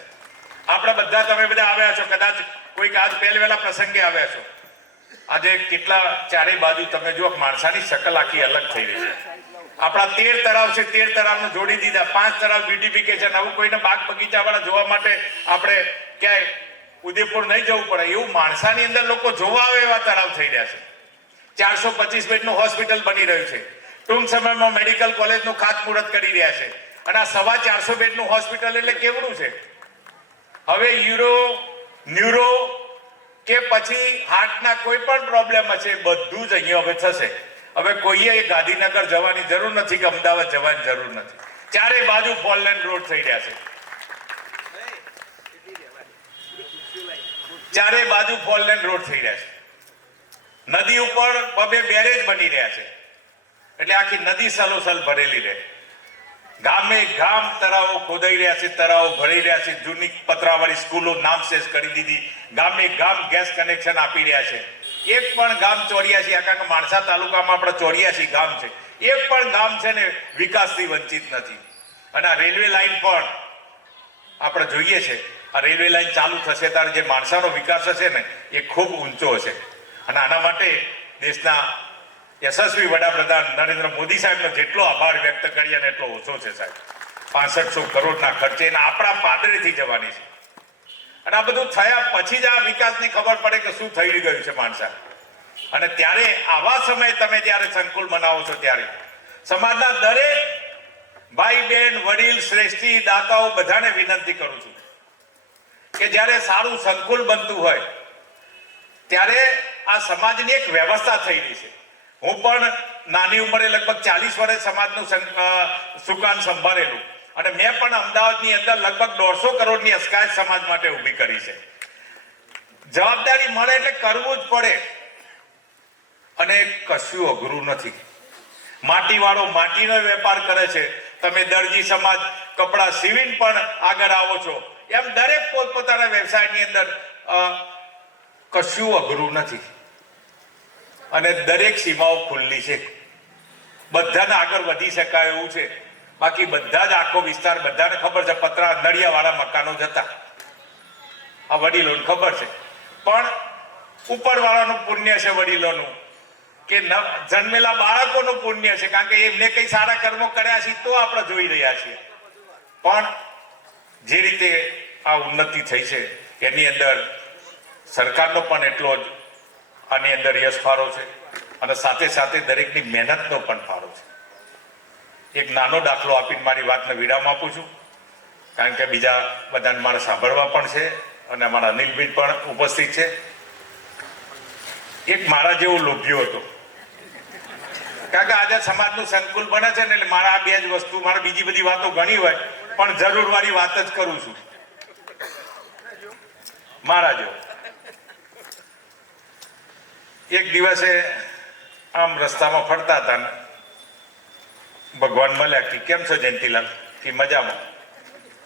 આપણે બધા તમે બધા આવ્યા છો, કદાચ કોઈક આજ પહેલવેલા પ્રસંગે આવ્યા છો. આજે કેટલા ચારે બાજુ તમે જુઓ માણસાની શકલ આખી અલગ થઈ રહી છે. આપણા 13 તળાવ છે, 13 તળાવને જોડી દીધા, 5 તળાવ બ્યુટિફિકેશન. હવે કોઈને બાગ બગીચા વાળા જોવા માટે આપણે ક્યાંય ઉદયપુર નહીં જવું પડે એવું માણસાની અંદર લોકો જોવા આવે એવા તળાવ થઈ રહ્યા છે. 425 બેડનું હોસ્પિટલ બની રહ્યું છે. ટૂંક સમયમાં મેડિકલ કોલેજનું ખાતમુહૂર્ત કરી રહ્યા છે. અને આ 450 બેડનું હોસ્પિટલ એટલે કેવડું છે. હવે ન્યુરો કે પછી હાર્ટના કોઈ પણ પ્રોબ્લેમ હશે બધું જ અહીંયા હવે થશે. હવે કોઈએ ગાંધીનગર જવાની જરૂર નથી કે અમદાવાદ જવાની જરૂર નથી. ચારે બાજુ 4 લેન રોડ થઈ રહ્યા છે. ચારે બાજુ 4 લેન રોડ થઈ રહ્યા છે. નદી ઉપર 2 બેરેજ બની રહ્યા છે એટલે આખી નદી સલોસલ ભરેલી રહે. ગામે ગામ તળાવો ખોદાઈ રહ્યા છે, તળાવો ભરી રહ્યા છે. જૂની પતરાવાળી સ્કૂલો નામશેષ કરી દીધી. ગામે ગામ ગેસ કનેક્શન આપી રહ્યા છે. એક પણ ગામ 84 આખા માણસા તાલુકામાં આપણે 84 ગામ છે, એક પણ ગામ છે ને વિકાસથી વંચિત નથી. અને આ રેલવે લાઈન પણ આપણે જોઈએ છે. આ રેલવે લાઈન ચાલુ થશે ત્યારે જે માણસાનો વિકાસ હશે ને એ ખૂબ ઊંચો હશે. અને આના માટે દેશના યશસ્વી વડાપ્રધાન નરેન્દ્ર મોદી સાહેબનો જેટલો આભાર વ્યક્ત કરીએ ને એટલો ઓછો છે સાહેબ. 6500 કરોડના ખર્ચે એને આપણા પાદરેથી જવાની છે. અને આ બધું થયા પછી જ આ વિકાસની ખબર પડે કે શું થઈ ગયું છે માણસા. અને ત્યારે આવા સમયે તમે જ્યારે સંકુલ બનાવો છો ત્યારે સમાજના દરેક ભાઈ બહેન વડીલ શ્રેષ્ઠી દાતાઓ બધાને વિનંતી કરું છું કે જ્યારે સારું સંકુલ બનતું હોય ત્યારે આ સમાજની એક વ્યવસ્થા થઈ રહી છે. હું પણ નાની ઉંમરે લગભગ 40 વર્ષ સમાજનું સુકાન સંભાળેલું અને મેં પણ અમદાવાદની અંદર લગભગ 150 કરોડની અસ્કાયત સમાજ માટે ઊભી કરી છે. જવાબદારી મળે એટલે કરવું જ પડે અને કશું અઘરું નથી. માટીવાળો માટીનો વેપાર કરે છે, તમે દરજી સમાજ કપડા સીવીને પણ આગળ આવો છો, એમ દરેક પોતપોતાના વ્યવસાયની અંદર કશું અઘરું નથી અને દરેક સીમાઓ ખુલ્લી છે. બધાને આગળ વધી શકાય એવું છે. બાકી બધા જ આખો વિસ્તાર બધાને ખબર છે પતરા નળિયાવાળા મકાનો જતા, આ વડીલોને ખબર છે. પણ ઉપરવાળાનું પુણ્ય છે વડીલોનું કે જન્મેલા બાળકોનું પુણ્ય છે, કારણ કે એમને કઈ સારા કર્મો કર્યા છે તો આપણે જોઈ રહ્યા છીએ. પણ જે રીતે આ ઉન્નતિ થઈ છે એની અંદર સરકારનો પણ એટલો જ આની અંદર યશ ફાળો છે અને સાથે સાથે દરેકની મહેનતનો પણ ફાળો છે. એક નાનો દાખલો આપીને મારી વાતને વિરામ આપું છું, કારણ કે બીજા બધાને મારે સાંભળવા પણ છે અને અમારા અનિલભાઈ પણ ઉપસ્થિત છે. એક મારા જેવો લોભ્યો હતો, કારણ કે આજે સમાજનું સંકુલ બને છે ને એટલે મારા આ બે જ વસ્તુ, મારે બીજી બધી વાતો ઘણી હોય પણ જરૂર વાળી વાત જ કરું છું. મારા જેવો એક દિવસે આમ રસ્તામાં ફરતા હતા ને ભગવાન મળ્યા કે કેમ છો જયંતિલાલ? કે મજામાં.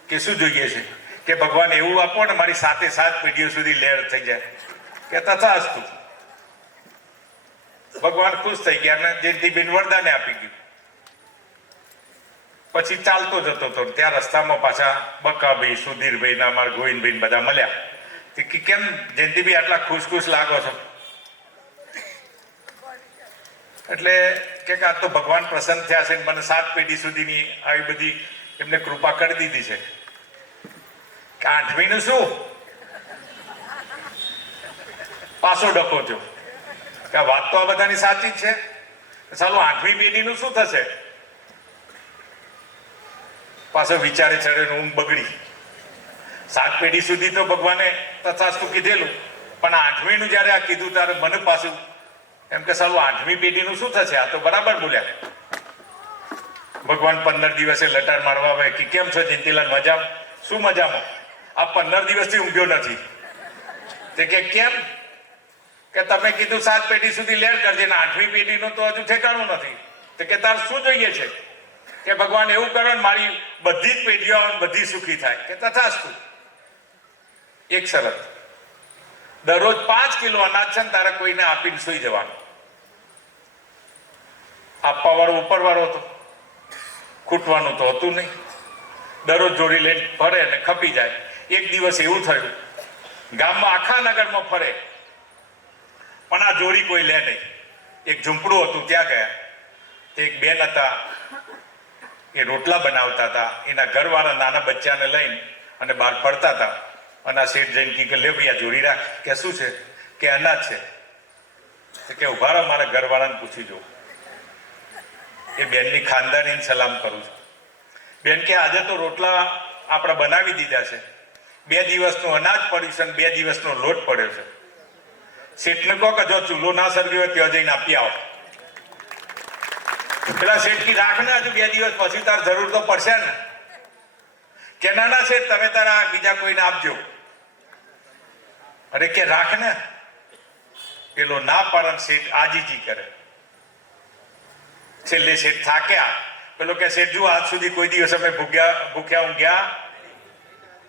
કે શું જોઈએ છે? કે ભગવાન એવું આપો ને મારી 7 પેઢીઓ સુધી લહેર થઈ જાય. કે તથાસ્તુ. ભગવાન ખુશ થઈ ગયા અને જયંતિબેન વરદાને આપી ગયું. પછી ચાલતો જતો હતો, ત્યાં રસ્તામાં પાછા બકાભાઈ, સુધીરભાઈ ના અમારા ગોવિંદભાઈ બધા મળ્યા. કે કેમ જયંતિભાઈ આટલા ખુશ લાગો છો? એટલે કે આ તો ભગવાન પ્રસન્ન થયા છે, મને 7 પેઢી સુધીની આવી બધી એમને કૃપા કરી દીધી છે. કે 8મીનું શું? પાછો ડકો થયો કે આ વાત તો આ બધાની સાચી જ છે, ચાલો 8મી પેઢીનું શું થશે? પાછો વિચારે ચડે, ઊંઘ બગડી. 7 પેઢી સુધી તો ભગવાને તથાસ્તુ કીધેલું, પણ 8મીનું જયારે આ કીધું ત્યારે મને પાછું એમ કે સાલું 8મી પેઢીનું શું થશે? આ તો બરાબર બોલ્યા. ભગવાન 15 દિવસે લટાર મારવા આવે કે કેમ છો જયંતિલાલ? મજામાં. શું મજામાં? આ 15 દિવસથી ઊંઘ્યો નથી. તે કે કેમ? કે તમે કીધું 7 પેઢી સુધી લેર કરજે ને 8મી પેઢીનું તો હજુ ઠેકાણું નથી. તો કે તાર શું જોઈએ છે? કે ભગવાન એવું કરો ને મારી બધી જ પેઢીઓ બધી સુખી થાય. કે તથાસ્તુ. એક શરત, દરરોજ 5 કિલો અનાજ છે ને તારે કોઈને આપીને સુઈ જવાનું. આપવા વાળો ઉપર વાળો હતો, ખૂટવાનું તો હતું નહીં. દરરોજ જોડી લઈને ફરે ને ખપી જાય. એક દિવસ એવું થયું, ગામમાં આખા નગરમાં ફરે પણ આ જોડી કોઈ લે નહીં. એક ઝૂંપડું હતું, ત્યાં ગયા. તે એક બેન હતા, એ રોટલા બનાવતા હતા. એના ઘરવાળા નાના બચ્ચાને લઈને અને બહાર ફરતા હતા. અને આ શેઠ જઈને કે લે ભાઈ આ જોડી રાખ. કે શું છે? કે અનાજ છે. કે ઉભા રહો, મારા ઘરવાળાને પૂછી જો. એ બેનની ખાનદાનીને સલામ કરું છું. બેન કે આજે તો રોટલા આપણે બનાવી દીધા છે, 2 દિવસનું અનાજ પડ્યું છે અને 2 દિવસનો લોટ પડ્યો છે. શેઠને કહો કે જો ચૂલો ના સર્ગ્યો હોય ત્યાં જઈને આપી આવો. પેલા શેઠની રાખ ને, હજુ 2 દિવસ પછી તાર જરૂર તો પડશે ને. કે ના શેઠ, તમે તારા બીજા કોઈને આપજો. અરે કે રાખ ને. પેલો ના પાડે, શેઠ આજીજી કરે. છેલ્લે શેઠ થાક્યા. પેલો કે શેઠ જુઓ, આજ સુધી કોઈ દિવસ અમે ભૂખ્યા ઊંઘ્યા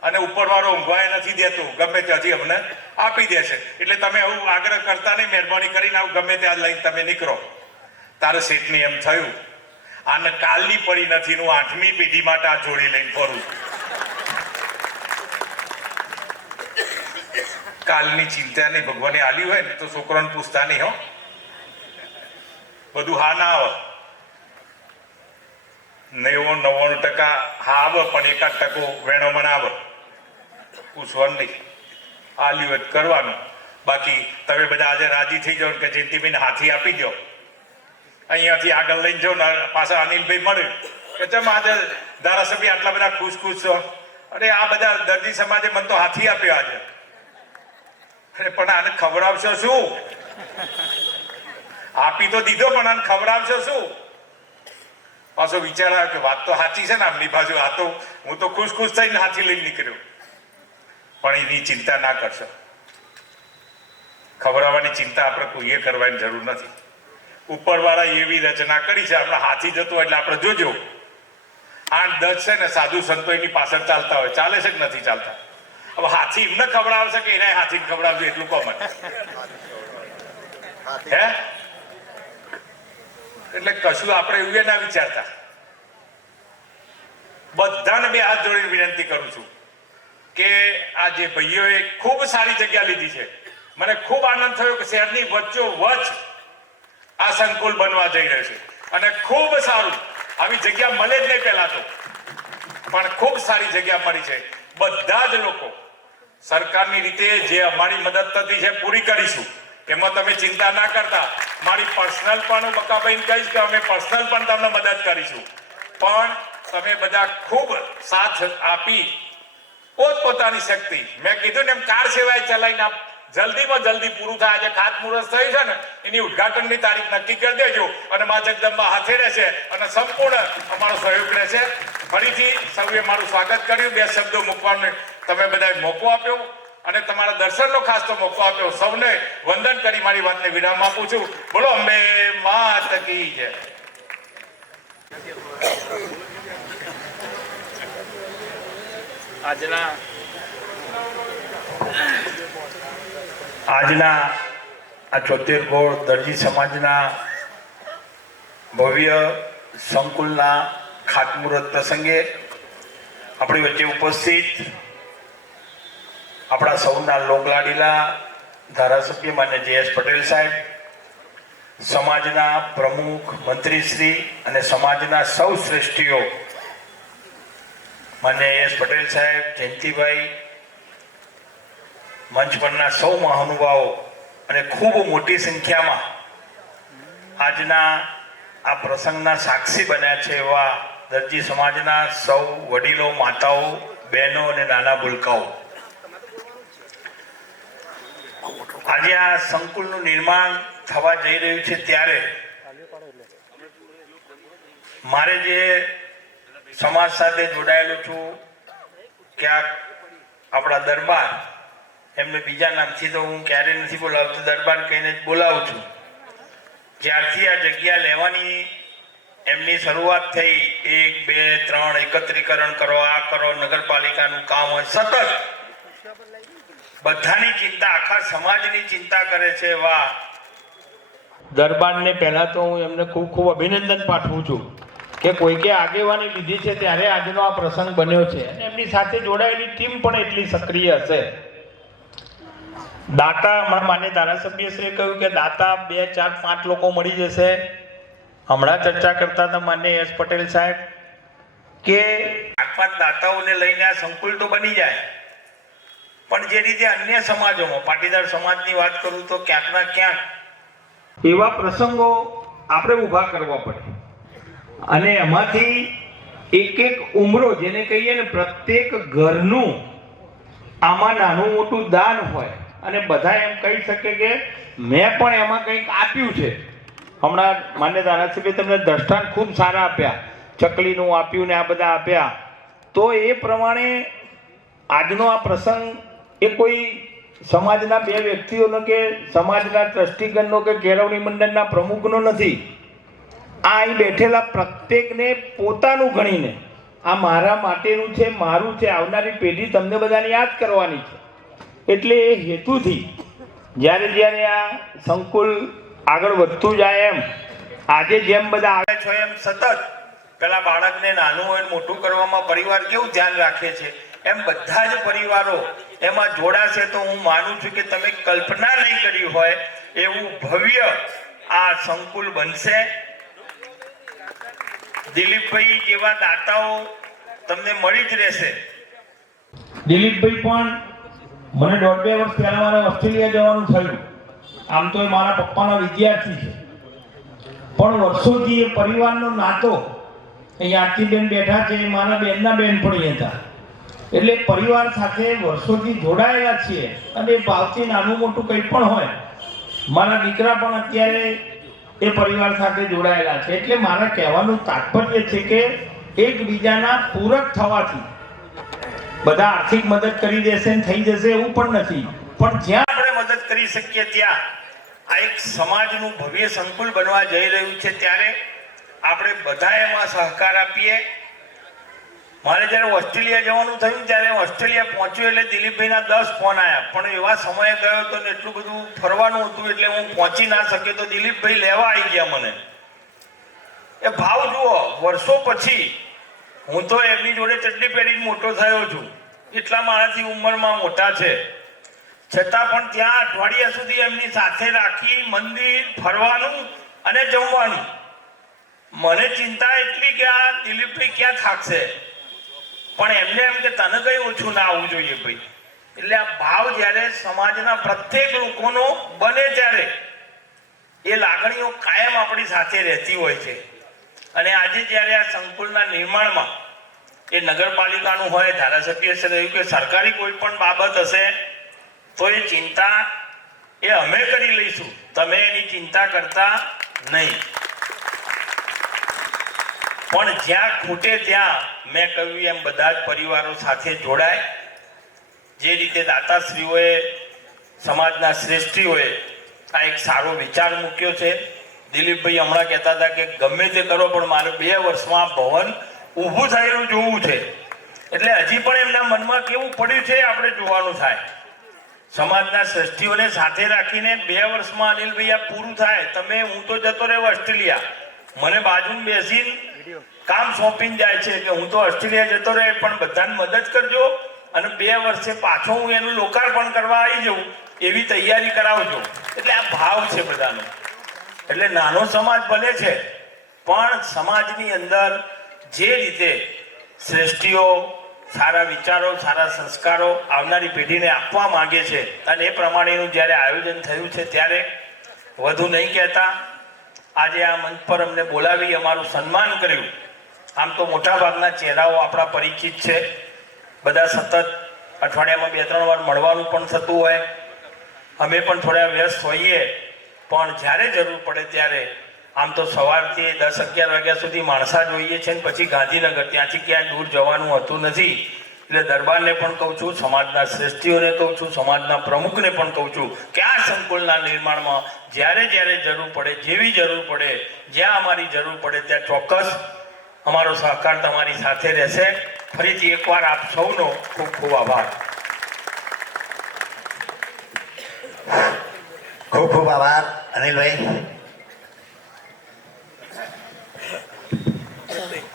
અને ઉપરવાળો ઊંઘવાય નથી દેતો, ગમે ત્યાંથી અમને આપી દેશે. એટલે તમે આવું આગ્રહ કરતા નહીં, મહેરબાની કરીને આવું ગમે ત્યાં લઈને તમે નીકળો. તારે શેઠને એમ થયું આને કાલની પડી નથી, હું 8મી પેઢી માટે આ જોડી લઈને ફરું. કાલની ચિંતા નહીં, ભગવાને આલી હોય ને તો છોકરાને પૂછતા નહીં. હો, બધું હા ના આવે. 99% હા આવે, પણ 1% વેણો મને આવે. પૂછવાનું નહીં, આલી હોય કરવાનું. બાકી તમે બધા આજે રાજી થઈ જાઓ કે જયંતિભાઈને હાથી આપી દો, અહીંયાથી આગળ લઈને જાઓ ને પાછા અનિલભાઈ મળ્યું કે ચમ આજે ધારાસભ્ય આટલા બધા ખુશ છો. અરે આ બધા દર્દી સમાજે મને તો હાથી આપ્યો આજે. અરે પણ આને ખવડાવશો શું? આપી તો દીધો પણ આને ખવડાવશો શું? પાછો વિચાર આવ્યો કે વાત તો સાચી છે ને આમની બાજુ. આ તો હું તો ખુશ ખુશ થઈને હાથી લઈને નીકળ્યો. પણ એની ચિંતા ના કરશો. ખવડાવવાની ચિંતા આપણે કોઈએ કરવાની જરૂર નથી. ઉપરવાળા એવી રચના કરી છે, આપણે હાથી જતો એટલે આપણે જોજો 8-10 છે ને સાધુ સંતો એની પાછળ ચાલતા હોય. ચાલે છે કે નથી ચાલતા? હવે હાથી એમને ખવડાવશે કે એને હાથીને ખવડાવશે એટલું કોમન હે? એટલે કશું આપણે એવું ના વિચારતા. બધાને બે હાથ જોડીને વિનંતી કરું છું કે આ જે ભાઈઓએ ખૂબ સારી જગ્યા લીધી છે. મને ખૂબ આનંદ થયો કે શહેરની વચ્ચોવચ્ચ આ સંકુલ બનવા જઈ રહ્યું છે અને ખૂબ સારું. આવી જગ્યા મળે જ નહીં પહેલા તો, પણ ખૂબ સારી જગ્યા મળી છે. બધા જ લોકો સરકારની રીતે જે અમારી મદદ થતી છે પૂરી કરીશું. એમાં તમે ચિંતા ના કરતા. મારી પર્સનલ પણ હું બકાભાઈને કહીશ કે અમે પર્સનલ પણ તમને મદદ કરીશું. પણ તમે બધા ખૂબ સાથ આપી પોતપોતાની શક્તિ, મેં કીધું ને એમ કાર સેવાએ ચલાવીને જલ્દીમાં જલ્દી પૂરું થાય. આજે ખાતમુહૂર્ત થયું છે ને, એની ઉદઘાટનની તારીખ નક્કી કરી દેજો અને મા જગદંબા હાથે રહેશે અને સંપૂર્ણ અમારો સહયોગ રહેશે. ફરીથી સૌએ મારું સ્વાગત કર્યું. 2 શબ્દો મૂકવાનો તમે બધાએ મોકો આપ્યો અને તમારા દર્શનનો ખાસ તો મોકો આપ્યો. સૌને વંદન કરી મારી વાતને વિરામ આપું છું. બોલો અંબે માત કી જય. આજના આ 74 ગોળ દરજી સમાજના ભવ્ય સંકુલના ખાતમુહૂર્ત પ્રસંગે આપણી વચ્ચે ઉપસ્થિત આપણા સૌના લોકલાડીલા ધારાસભ્ય માન્ય JS પટેલ સાહેબ, સમાજના પ્રમુખ મંત્રીશ્રી અને સમાજના સૌ શ્રેષ્ઠીઓ માન્ય AS પટેલ સાહેબ, જયંતિભાઈ, મંચ પરના સૌ મહાનુભાવો અને ખૂબ મોટી સંખ્યામાં આજના આ પ્રસંગના સાક્ષી બન્યા છે એવા દરજી સમાજના સૌ વડીલો, માતાઓ, બહેનો અને નાના ભૂલકાઓ. આજે આ સંકુલનું નિર્માણ થવા જઈ રહ્યું છે ત્યારે મારે જે સમાજ સાથે જોડાયેલું છું, ક્યાંક આપણા દરબાર, એમને બીજા નામથી તો હું ક્યારેય નથી બોલાવતો, દરબાર કહીને જ બોલાવું છું. જ્યારથી આ જગ્યા લેવાની એમની શરૂઆત થઈ, 1, 2, 3 એકત્રીકરણ કરો, આ કરો, નગરપાલિકાનું કામ હોય, સતત બધાની ચિંતા, આખા સમાજની ચિંતા કરે છે. વાહ, દરબારને પહેલા તો હું એમને ખૂબ ખૂબ અભિનંદન પાઠવું છું કે કોઈકે આગેવાની લીધી છે ત્યારે આજનો આ પ્રસંગ બન્યો છે અને એમની સાથે જોડાયેલી ટીમ પણ એટલી સક્રિય હશે. દાતા, માન્ય ધારાસભ્યશ્રીએ કહ્યું કે દાતા 2, 4, 5 લોકો મળી જશે. હમણાં ચર્ચા કરતા હતા માન્ય AS પટેલ સાહેબ કે 4-5 દાતાઓને લઈને આ સંકુલ તો બની જાય, પણ જે રીતે અન્ય સમાજોમાં, પાટીદાર સમાજની વાત કરું તો ક્યાંક ના ક્યાંક એવા પ્રસંગો આપણે ઊભા કરવા પડે અને એમાંથી એક ઉમરો, જેને કહીએ ને પ્રત્યેક ઘરનું આમાં નાનું મોટું દાન હોય અને બધા એમ કહી શકે કે મેં પણ એમાં કંઈક આપ્યું છે. હમણાં માન્ય ધારાસભ્ય તમને દ્રષ્ટાંત ખૂબ સારા આપ્યા, ચકલીનું આપ્યું ને આ બધા આપ્યા. તો એ પ્રમાણે આજનો આ પ્રસંગ એ કોઈ સમાજના 2 વ્યક્તિઓનો કે સમાજના ટ્રસ્ટીગણનો કે કેળવણી મંડળના પ્રમુખનો નથી. આ અહીં બેઠેલા પ્રત્યેકને પોતાનું ગણીને આ મારા માટેનું છે, મારું છે, આવનારી પેઢી તમને બધાને યાદ કરવાની છે. એટલે એ હેતુથી જ્યારે આ સંકુલ આગળ વધતું જાય એમ આજે જેમ બધા આવે છો એમ સતત પેલા બાળકને નાનું હોય મોટું કરવામાં પરિવાર કેવું ધ્યાન રાખે છે એમ બધા જ પરિવારો એમાં જોડાશે તો હું માનું છું કે તમે કલ્પના નહીં કરી હોય એવું ભવ્ય આ સંકુલ બનશે. દિલીપભાઈ જેવા દાતાઓ તમને મળી જ રહેશે. દિલીપભાઈ પણ મને 1.5-2 વર્ષ પહેલા મારે ઓસ્ટ્રેલિયા જવાનું થયું. આમ તો એ મારા પપ્પાના વિદ્યાર્થી છે, પણ વર્ષોથી એ પરિવારનો નાતો, અહીંયા આરતીબેન બેઠા છે, એ મારા બેનના બેનપણી હતા, એટલે પરિવાર સાથે વર્ષોથી જોડાયેલા છીએ અને ભાવથી નાનું મોટું કંઈ પણ હોય. મારા દીકરા પણ અત્યારે એ પરિવાર સાથે જોડાયેલા છે. એટલે મારા કહેવાનું તાત્પર્ય છે કે એકબીજાના પૂરક થવાથી બધા આર્થિક મદદ કરી દેશે ને થઈ જશે એવું પણ નથી, પણ જ્યાં આપણે મદદ કરી શકીએ ત્યાં આ એક સમાજનું ભવ્ય સંકુલ બનવા જઈ રહ્યું છે, ત્યારે આપણે બધા એમાં સહકાર આપીએ. મારે જ્યારે ઓસ્ટ્રેલિયા જવાનું થયું ત્યારે ઓસ્ટ્રેલિયા પહોંચ્યું એટલે દિલીપભાઈના 10 ફોન આવ્યા, પણ એવા સમયે ગયો તો ને એટલું બધું ફરવાનું હતું એટલે હું પહોંચી ના શક્યો, તો દિલીપભાઈ લેવા આવી ગયા મને. એ ભાવ જુઓ, વર્ષો પછી હું તો એમની જોડે ચટણી પહેરીને મોટો થયો છું, એટલા મારાથી ઉંમરમાં મોટા છે, છતાં પણ ત્યાં અઠવાડિયા સુધી એમની સાથે રાખી મંદિર ફરવાનું અને જમવાનું. મને ચિંતા એટલી કે આ દિલીપભાઈ ક્યાં થાકશે, પણ એમને એમ કે તને કઈ ઓછું ના આવવું જોઈએ ભાઈ. એટલે આ ભાવ જ્યારે સમાજના પ્રત્યેક લોકોનો બને ત્યારે એ લાગણીઓ કાયમ આપણી સાથે રહેતી હોય છે. અને આજે જ્યારે આ સંકુલના નિર્માણમાં એ નગરપાલિકાનું હોય, ધારાસભ્ય છે રહ્યું કે સરકારી કોઈ પણ બાબત હશે તો એ ચિંતા એ અમે કરી લઈશું, તમે એની ચિંતા કરતા નહીં. પણ જ્યાં ખૂટે ત્યાં મેં કહ્યું એમ બધા જ પરિવારો સાથે જોડાય. જે રીતે દાતાશ્રીઓએ, સમાજના શ્રેષ્ઠીઓએ આ એક સારો વિચાર મૂક્યો છે. દિલીપભાઈ હમણાં કહેતા હતા કે ગમે તે કરો પણ મારે 2 વર્ષમાં ભવન ઊભું થયેલું જોવું છે. એટલે હજી પણ એમના મનમાં કેવું પડ્યું છે આપણે જોવાનું થાય. સમાજના શ્રેષ્ઠીઓને સાથે રાખીને 2 વર્ષમાં અનિલભાઈ આ પૂરું થાય. તમે, હું તો જતો રહ્યો ઓસ્ટ્રેલિયા, મને બાજુમાં બેસીને કામ સોંપીને જાય છે કે હું તો ઓસ્ટ્રેલિયા જતો રહે પણ બધાને મદદ કરજો અને 2 વર્ષે પાછો હું એનું લોકાર્પણ કરવા આવી જાઉં એવી તૈયારી કરાવજો. એટલે આ ભાવ છે બધાનો. એટલે નાનો સમાજ ભલે છે પણ સમાજની અંદર જે રીતે શ્રેષ્ઠીઓ સારા વિચારો, સારા સંસ્કારો આવનારી પેઢીને આપવા માંગે છે અને એ પ્રમાણેનું જ્યારે આયોજન થયું છે ત્યારે વધુ નહીં કહેતા આજે આ મંચ પર અમને બોલાવી અમારું સન્માન કર્યું. આમ તો મોટા ભાગના ચહેરાઓ આપણા પરિચિત છે, બધા સતત અઠવાડિયામાં 2-3 વાર મળવાનું પણ થતું હોય, અમે પણ થોડા વ્યસ્ત હોઈએ, પણ જ્યારે જરૂર પડે ત્યારે આમ તો સવારથી 10-11 વાગ્યા સુધી માણસા જોઈએ છે ને પછી ગાંધીનગર, ત્યાંથી ક્યાંય દૂર જવાનું હોતું નથી. એટલે દરબારને પણ કહું છું, સમાજના શ્રેષ્ઠીઓને કહું છું, સમાજના પ્રમુખને પણ કહું છું કે આ સંકુલના નિર્માણમાં જ્યારે જ્યારે જરૂર પડે, જેવી જરૂર પડે, જ્યાં અમારી જરૂર પડે ત્યાં ચોક્કસ અમારો સહકાર તમારી સાથે રહેશે. ફરીથી એકવાર આપ સૌનો ખૂબ ખૂબ આભાર. ખૂબ ખૂબ આભાર અનિલભાઈ.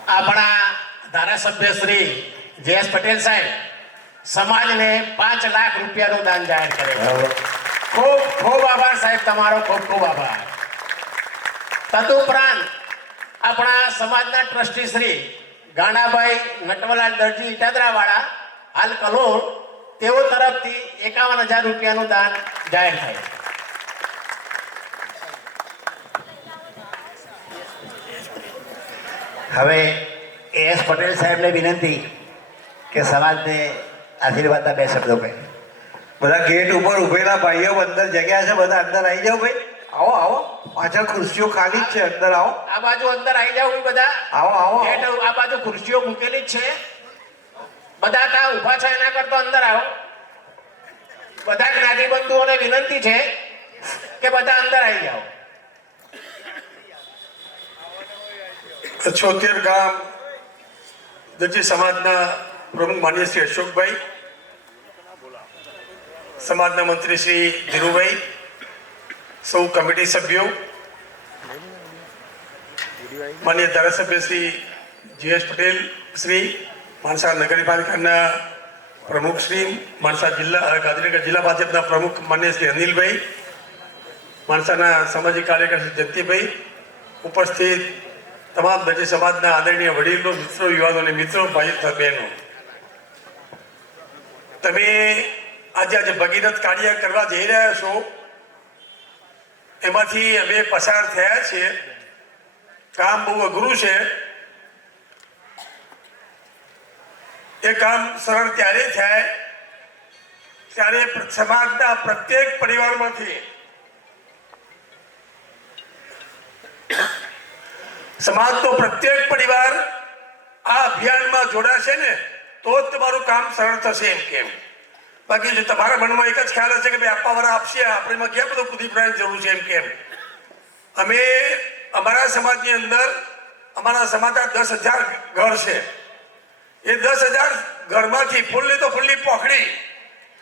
આપણા ધારાસભ્ય શ્રી જયેશ પટેલ સાહેબ સમાજને 5 લાખ રૂપિયાનું દાન જાહેર કરે છે. ખૂબ ખૂબ આભાર સાહેબ, તમારો ખૂબ ખૂબ આભાર. તદુપરાંત આપણા સમાજના ટ્રસ્ટી શ્રી ગાંડાભાઈ નટવરલાલ દરજી ઇટાદરાવાળા હાલ કલોલ, તેઓ તરફથી 51,000 રૂપિયાનું દાન જાહેર થાય. હવે એસ પટેલ સાહેબને વિનંતી કે સમાજને આશીર્વાદના 2 શબ્દો કહે. બધા ગેટ ઉપર ઉભેલા ભાઈઓ અંદર જગ્યા છે, બધા અંદર આવી જાઓ ભાઈ. આવો આવો, પાછળ ખુરશીઓ ખાલી જ છે, અંદર આવો. આ બાજુ અંદર આવી જાવ બધા. આવો આવો. આ બાજુ ખુરશીઓ મૂકેલી જ છે, બધા ત્યાં ઊભા છે, એના કરતા અંદર આવો. બધા જ્ઞાતિ બંધુઓને વિનંતી છે કે બધા અંદર આવી જાઓ. 76 ગામ દરજી સમાજના પ્રમુખ માન્ય શ્રી અશોકભાઈ, સમાજના મંત્રી શ્રી ધીરુભાઈ, સૌ કમિટી સભ્યો, માન્ય ધારાસભ્ય શ્રી જયેશ પટેલ શ્રી, માણસા નગરપાલિકાના પ્રમુખ શ્રી, માણસા જિલ્લા ગાંધીનગર જિલ્લા ભાજપના પ્રમુખ માન્ય શ્રી અનિલભાઈ, માણસાના સામાજિક કાર્યકર શ્રી જયંતિભાઈ, ઉપસ્થિત તમામ દરજી સમાજના આદરણીય વડીલો, મિત્રો, યુવાનો, મિત્રો, ભાઈઓ, બહેનો, તમે આજે ભગીરથ કાર્ય કરવા જઈ રહ્યા છો એમાંથી અમે પસાર થયા છીએ. કામ બહુ અઘરું છે. એ કામ સરળ ત્યારે થાય ત્યારે સમાજના પ્રત્યેક પરિવારમાંથી સમાજનો પ્રત્યેક પરિવાર આ અભિયાનમાં જોડાશે ને તો જ તમારું કામ સરળ થશે એમ કેમ. બાકી જો તમારા મનમાં એક જ ખ્યાલ હશે કે ભાઈ આપવા વાળા આપશે, આપણે એમાં ક્યાં બધું કૂદી પડવાની જરૂર છે એમ કેમ. અમે અમારા સમાજની અંદર અમારા સમાજના 10,000 ઘર છે. એ 10,000 ઘરમાંથી ફૂલની તો ફૂલની પોખડી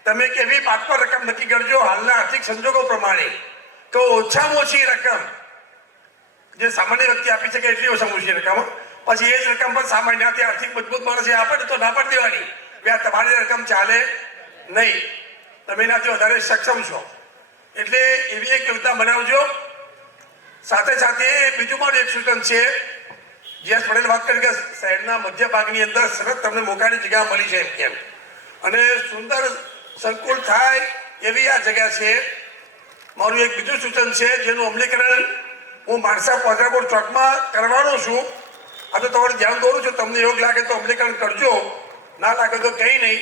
તમે કેવી પાકમાં રકમ નક્કી કરજો હાલના આર્થિક સંજોગો પ્રમાણે, તો ઓછામાં ઓછી રકમ જે સામાન્ય વ્યક્તિ આપી શકે એટલી ઓછામાં ઓછી રકમ, પછી એ જ રકમ પર સામાન્યથી આર્થિક મજબૂત માણસે આપે તો ના પાડી દેવાની કે આ તમારી રકમ ચાલે નહીં, તમે એનાથી વધારે સક્ષમ છો. એટલે એવી એક યોજના બનાવજો. સાથે સાથે બીજું મારું એક સૂચન છે, જે પટેલ વાત કરી કે શહેરના મધ્ય ભાગની અંદર સરસ તમને મોકાની જગ્યા મળી છે એમ કેમ, અને સુંદર સંકુલ થાય એવી આ જગ્યા છે. મારું એક બીજું સૂચન છે જેનું અમલીકરણ હું માણસા પોદરાપુર ચોકમાં કરવાનો છું. આ તો તમારું ધ્યાન દોરું છું, તમને યોગ લાગે તો અમલીકરણ કરજો, ના લાગે તો કંઈ નહીં.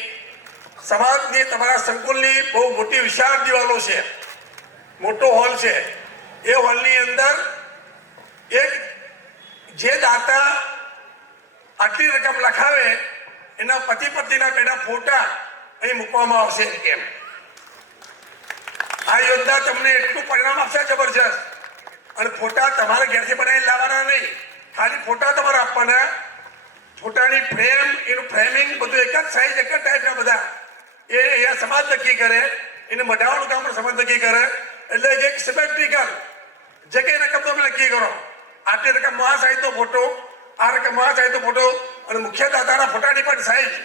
સમાજની તમારા સંકુલની બહુ મોટી વિશાળ દિવાલો છે, મોટો હોલ છે. એ હોલની અંદર એક જે દાતા આટલી રકમ લખાવે એના પતિ પત્નીના બેના ફોટા અહીં મૂકવામાં આવશે કેમ. આ યોજના તમને એટલું પરિણામ આપશે જબરજસ્ત. અને ફોટા તમારે ઘેરથી બનાવીને લાવવાના નહીં, ખાલી ફોટા તમારે આપવાના. ફોટાની ફ્રેમ, એનું ફ્રેમિંગ બધું એક જ સાઈઝ, એક જ ટાઈપના બધા. એ અહીંયા સમાજ નક્કી કરે, એને મઢાવાનું કામ પણ સમાજ નક્કી કરે. એટલે એક સિમેટ્રિકલ જે કંઈ રકમ તમે નક્કી કરો, આટલી રકમ આ સાઈઝનો ફોટો, આ રકમ આ સાઈઝનો ફોટો, અને મુખ્ય દાતાના ફોટાની પણ સાઈઝ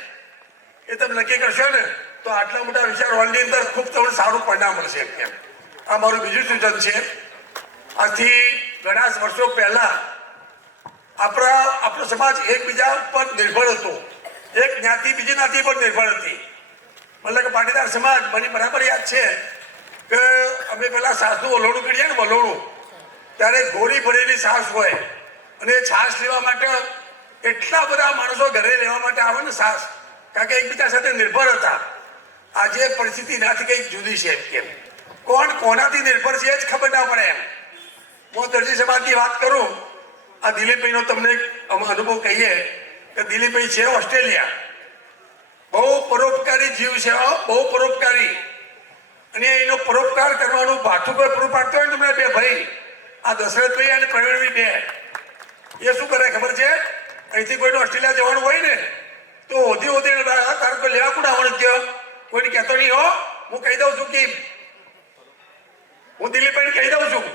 એ તમે નક્કી કરશો ને તો આટલા મોટા વિશાળ હોલની અંદર ખૂબ તમને સારું પરિણામ મળશે એમ. આ મારું બીજું સૂચન છે. આજથી ઘણા વર્ષો પહેલા આપણો સમાજ એકબીજા ઉપર નિર્ભર હતો, એક જ્ઞાતિ બીજી જ્ઞાતિ પર નિર્ભર હતી. મતલબ કે પાટીદાર સમાજ, મને બરાબર યાદ છે કે અમે પેલા સાસનું વલોણું કરીએ ને, વલોણું, ત્યારે ગોળી ભરેલી છાશ હોય અને એ છાશ લેવા માટે એટલા બધા માણસો ઘરે લેવા માટે આવે ને છાશ, કારણ કે એકબીજા સાથે નિર્ભર હતા. આજે પરિસ્થિતિ એનાથી કંઈક જુદી છે એમ કેમ. કોણ કોનાથી નિર્ભર છે એ જ ખબર ના પડે એમ. હું દરજી સમાજની વાત કરું, આ દિલીપભાઈનો તમને અનુભવ કહીએ કે દિલીપભાઈ છે ઓસ્ટ્રેલિયા, બહુ પરોપકારી જીવ છે, બહુ પરોપકારી. અને એનો પરોપકાર કરવાનું ભાથું પર પૂરું પાડતો હોય ને તમને બે ભાઈ, આ દશરથભાઈ અને પ્રવીણભાઈ બે, એ શું કરે ખબર છે? અહીંથી કોઈને ઓસ્ટ્રેલિયા જવાનું હોય ને તો હોધી તારે કોઈ લેવા કોણ આવવાનું થયો, કોઈને કહેતો નહીં હો, હું કહી દઉં છું કે હું દિલીપભાઈને કહી દઉં છું.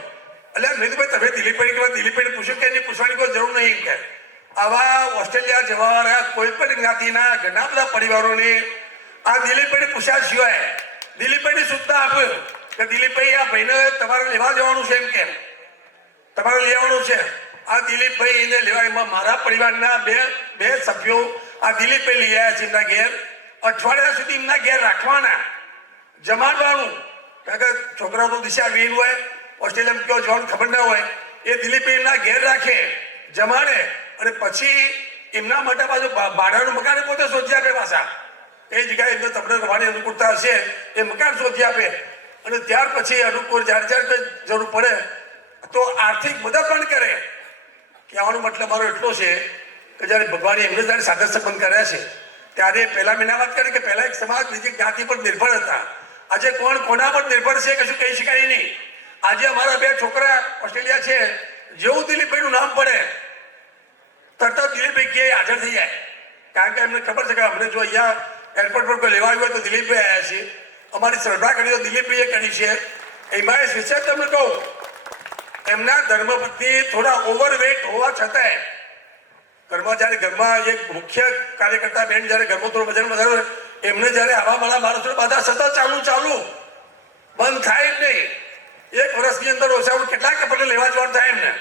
એટલે નીતુભાઈ તમે દિલીપભાઈને પૂછ્યું કે એની પૂછવાની કોઈ જરૂર નહીં કે આવા ઓસ્ટ્રેલિયા જવાવાળા કોઈ પણ જ્ઞાતિના ઘણા બધા પરિવારોને આ દિલીપભાઈને પૂછ્યા સિવાય દિલીપભાઈને સૂચના આપ્યું કે દિલીપભાઈ આ ભાઈને તમારે લેવા જવાનું છે એમ કેમ, તમારે લેવાનું છે. આ દિલીપભાઈ એને લેવા, એમાં મારા પરિવારના બે સભ્યો આ દિલીપભાઈ લઈ આવ્યા છે એમના ઘેર. અઠવાડિયા સુધી એમના ઘેર રાખવાના, જમાડવાનું, કારણ કે છોકરાઓ તો દિશાવિહીન હોય, ઓસ્ટ્રેલિયામાં કેવો જવાનું ખબર ના હોય. એ દિલીપભાઈ એમના ઘેર રાખે, જમાડે, અને પછી એમના માટે પાછું ભાડાનું મકાન પોતે શોધી આપે પાછા. એ જગ્યાએ એમને તમને રહેવાની અનુકૂળતા હશે એ મકાન શોધી આપે. અને ત્યાર પછી અનુકૂળ જ્યારે કંઈ જરૂર પડે તો આર્થિક મદદ પણ કરે. કહેવાનો મતલબ મારો એટલો છે કે જ્યારે ભગવાને એમને જ્યારે સાધન સંબંધ કર્યા છે ત્યારે પહેલા મેં વાત કરી કે પહેલા એક સમાજ બીજી જ્ઞાતિ પર નિર્ભર હતા. આજે કોણ કોના પર નિર્ભર છે કશું કહી શકાય નહીં. આજે અમારા બે છોકરા ઓસ્ટ્રેલિયા છે, જેવું દિલીપભાઈનું નામ પડે તરત જ દિલીપભાઈ કે હાજર થઈ જાય, કારણ કે એમને ખબર છે કે અમને જો અહીંયા એરપોર્ટ પર કોઈ લેવા આવ્યું હોય તો દિલીપભાઈ આવ્યા છે, અમારી શ્રદ્ધા કરી તો દિલીપભાઈએ કરી છે. એમાં એ વિશે તમને કહું, એમના ધર્મપત્ની થોડા ઓવરવેટ હોવા છતાંય ઘરમાં એક મુખ્ય કાર્યકર્તા બેન જ્યારે ઘરમાં થોડું વજન વધારે એમને જ્યારે આવા મારા માણસો બધા સતત ચાલુ બંધ થાય જ નહીં. એક વર્ષની અંદર ઓછામાં કેટલાક કપડે લેવા જવાનું થાય એમને,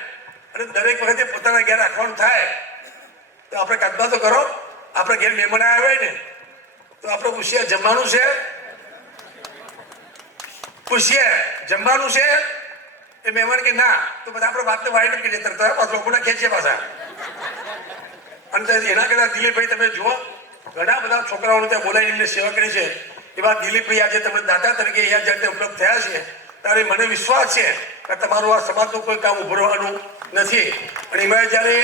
અને દરેક વખતે પોતાના ઘેર રાખવાનું થાય. તો આપણે કદમાં તો કરો, આપણે ઘેર મહેમાન આવ્યા હોય ને તો આપણે પૂછીએ જમવાનું છે, જમવાનું છે. એ મહેમાન કે ના, તો બધા આપણે વાતને વાળી કરીએ તરત લોકોને ખેંચીએ પાછા. અને એના કરતા દિલીપભાઈ તમે જુઓ, ઘણા બધા છોકરાઓને ત્યાં બોલાવી એમને સેવા કરી છે. એવા દિલીપભાઈ આજે તમે દાતા તરીકે અહીંયા જ્યારે ઉપલબ્ધ થયા છે ત્યારે મને વિશ્વાસ છે કે તમારું આ સમાજનું કોઈ કામ ઉભરવાનું નથી. અને એમાં જ્યારે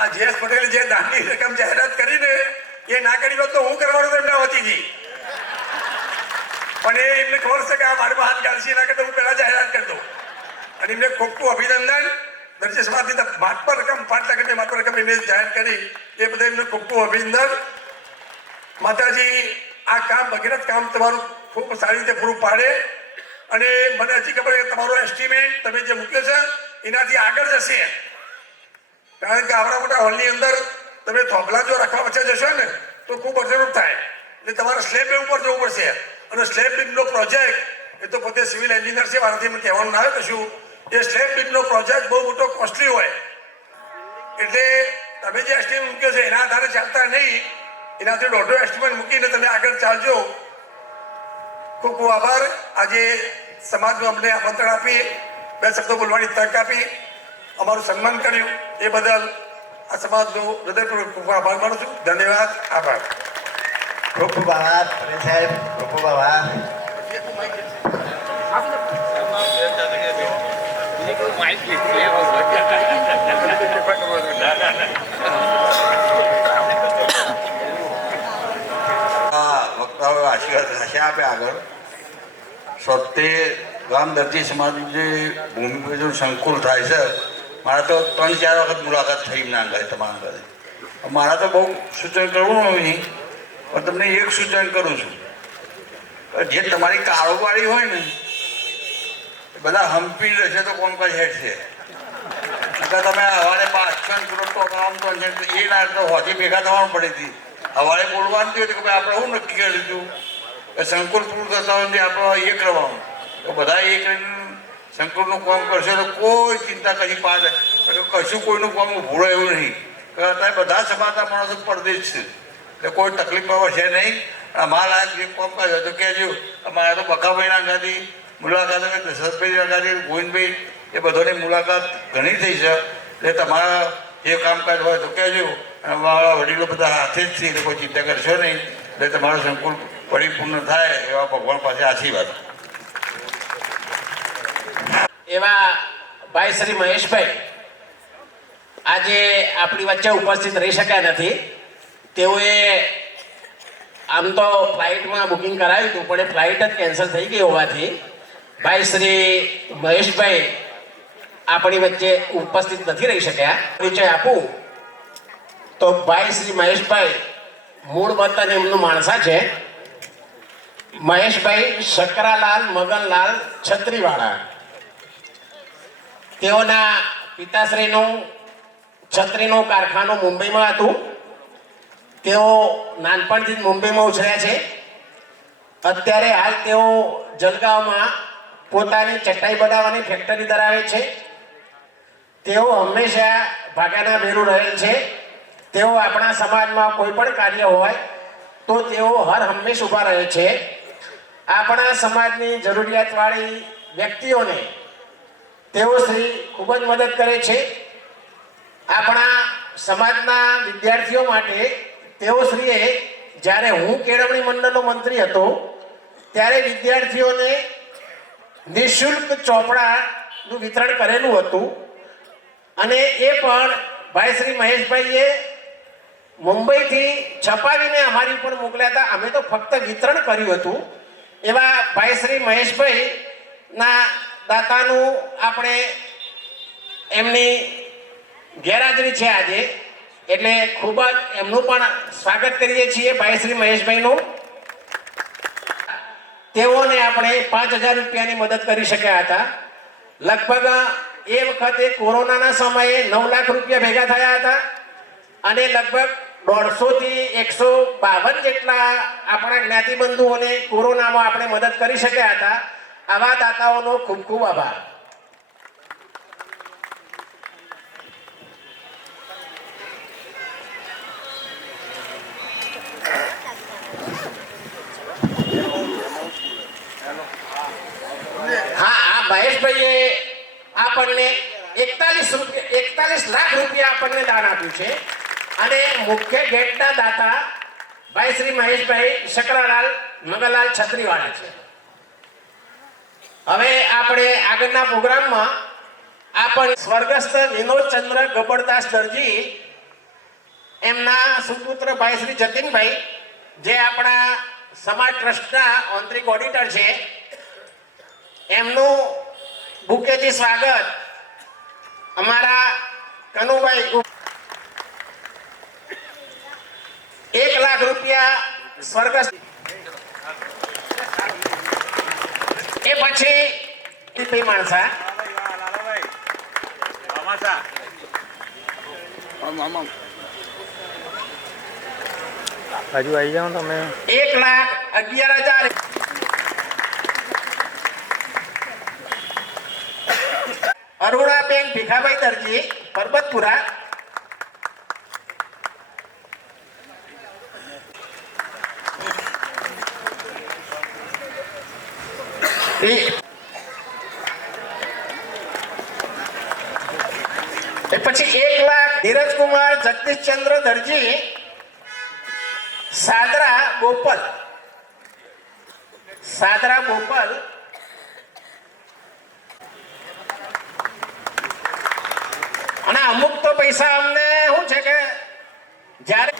આ જયેશ પટેલે જે દાનની રકમ જાહેરાત કરીને એ ના કરી હોત તો હું કરવાનું તો એમને હોતી હતી. પણ એમને ખબર છે કે આ મારી હાથ ગાળશે ના કરતા હું પહેલા જાહેરાત કરી દઉં. અને એમને ખૂબ ખૂબ અભિનંદન. દરજી સમાજની માત્ર રકમ 5 લાખ રૂપિયા માત્ર રકમ એમને જાહેર કરી એ બધા એમને ખૂબ ખૂબ અભિનંદન. માતાજી આ કામ ભગીરથ કામ તમારું ખૂબ સારી રીતે પૂરું પાડે. અને મને હજી ખબર છે તમારો એસ્ટિમેટ તમે જે મૂક્યો છે એનાથી આગળ જશે. કારણ કે આવડા મોટા હોલની અંદર તમે થોભલા જો રાખવા વચ્ચે જશો ને તો ખૂબ અડચણરૂપ થાય. એટલે તમારે સ્લેબ ઉપર જવું પડશે. અને સ્લેબ બીમનો પ્રોજેક્ટ એ તો પોતે સિવિલ એન્જિનિયર છે, મારાથી મને કહેવાનું ના આવે કશું. એ સ્લેબ બીમનો પ્રોજેક્ટ બહુ મોટો કોસ્ટલી હોય. એટલે તમે જે એસ્ટિમેટ મૂક્યો છે એના આધારે ચાલતા નહીં, એનાથી દોઢો એસ્ટિમેટ મૂકીને તમે આગળ ચાલજો. ખૂબ ખૂબ આભાર. આજે સમાજમાં અમને આમંત્રણ આપી 2 શબ્દો બોલવાની તક આપી અમારું સન્માન કર્યું એ બદલ આ સમાજનો હૃદયપૂર્વક ખૂબ આભાર માનું છું. ધન્યવાદ. આભાર. ખૂબ ખૂબ આભાર પટેલ સાહેબ, ખૂબ ખૂબ આભાર. વક્તાઓએ આશીર્વાદ આશા આપે આગળ સ્વતે ગામ દરજી સમાજનું જે ભૂમિપૂજન સંકુલ થાય છે, મારા તો 3-4 વખત મુલાકાત થઈ ના ગઈ તમારા ઘરે. મારા તો બહુ સૂચન કરવું નહીં, પણ તમને એક સૂચન કરું છું. જે તમારી કારોબારી હોય ને એ બધા હંપી રહેશે તો કોમકાજ હેઠશે. તમે સવારે 5-6 કિલો કામ તો એ ના તો હોજી ભેગા થવાનું પડી હતી. સવારે બોલવાનું થયું કે ભાઈ આપણે શું નક્કી કરી દીધું કે સંકુલ પૂરું થતા હોય આપણે એ કરવાનું. તો બધા એ કરીને સંકુલનું કામ કરશે તો કોઈ ચિંતા કશી પાડે કશું કોઈનું કામ ઊભું રહે એવું નહીં. અત્યારે બધા સમાજના માણસો પરદેશ છે એટલે કોઈ તકલીફ છે નહીં. અમારા જે કામકાજ હોય તો કહેજો. અમારા તો બકાભાઈના ગાદી મુલાકાત દશરથભાઈ ગાદી ગોવિંદભાઈ એ બધાની મુલાકાત ઘણી થઈ છે. એટલે તમારા જે કામકાજ હોય તો કહેજો. અમારા વડીલો બધા હાથે જ છે એટલે કોઈ ચિંતા કરશો નહીં. એટલે તમારું સંકુલ પરિપૂર્ણ થાય એવા ભગવાન પાસે આશીર્વાદ. એવા ભાઈ શ્રી મહેશભાઈ આજે આપણી વચ્ચે ઉપસ્થિત રહી શક્યા નથી. તેઓએ આમ તો ફ્લાઇટમાં બુકિંગ કરાવ્યું હતું પણ એ ફ્લાઇટ જ કેન્સલ થઈ ગઈ હોવાથી ભાઈ શ્રી મહેશભાઈ આપણી વચ્ચે ઉપસ્થિત નથી રહી શક્યા. પરિચય આપું તો ભાઈ શ્રી મહેશભાઈ મૂળ વતન એમનું માણસા છે. મહેશભાઈ શકરાલાલ મગનલાલ છત્રીવાળા. તેઓના પિતાશ્રીનું છત્રીનું કારખાનું મુંબઈમાં હતું. તેઓ નાનપણથી જ મુંબઈમાં ઉછર્યા છે. અત્યારે હાલ તેઓ જલગાંવમાં પોતાની ચટાઈ બનાવવાની ફેક્ટરી ધરાવે છે. તેઓ હંમેશા ભાગાના ભેરું રહેલ છે. તેઓ આપણા સમાજમાં કોઈ પણ કાર્ય હોય તો તેઓ હર હંમેશ ઊભા રહે છે. આપણા સમાજની જરૂરિયાતવાળી વ્યક્તિઓને તેઓ શ્રી ખૂબ જ મદદ કરે છે. આપણા સમાજના વિદ્યાર્થીઓ માટે તેઓ શ્રીએ જ્યારે હું કેળવણી મંડળનો મંત્રી હતો ત્યારે વિદ્યાર્થીઓને નિઃશુલ્ક ચોપડાનું વિતરણ કરેલું હતું. અને એ પણ ભાઈ શ્રી મહેશભાઈએ મુંબઈથી છપાવીને અમારી ઉપર મોકલ્યા હતા. અમે તો ફક્ત વિતરણ કર્યું હતું. એવા ભાઈ શ્રી મહેશભાઈના દાતાનું આપણે એમની ગેરહાજરી છે આજે, એટલે ખૂબ જ એમનું પણ સ્વાગત કરીએ છીએ ભાઈ શ્રી મહેશભાઈનું. તેઓને આપણે 5,000 રૂપિયાની મદદ કરી શક્યા હતા. લગભગ એ વખતે કોરોનાના સમયે 9 લાખ રૂપિયા ભેગા થયા હતા અને લગભગ 150 થી 152 જેટલા આપણા જ્ઞાતિબંધુઓને કોરોનામાં આપણે મદદ કરી શક્યા હતા. આવા દાતાઓનો ખૂબ ખૂબ આભાર. હા, આ મહેશભાઈએ આપણને 41 લાખ રૂપિયા આપણને દાન આપ્યું છે. અને મુખ્ય ગેટના દાતા ભાઈ શ્રી મહેશભાઈ શકરાલાલ મગનલાલ છત્રીવાળા છે. હવે આપણે આગળના પ્રોગ્રામમાં આપણે સ્વર્ગસ્થ વિનોદચંદ્ર ગબરદાસ દરજી એમના સુપુત્ર ભાઈ શ્રી જતીનભાઈ જે આપણા સમાજ ટ્રસ્ટના આંતરિક ઓડિટર છે એમનું બુકેથી સ્વાગત અમારા કનુભાઈ 1 લાખ રૂપિયા સ્વર્ગસ્થ એ પછી માણસા હજુ આવી જાઓ તમે 1,11,000 અરુણાબેન ભીખાભાઈ દરજી પરબતપુરા પછી 1 લાખ ધીરજકુમાર જગદીશચંદ્ર દરજી સાદરા બોપલ અને અમુક તો પૈસા અમને શું છે કે જ્યારે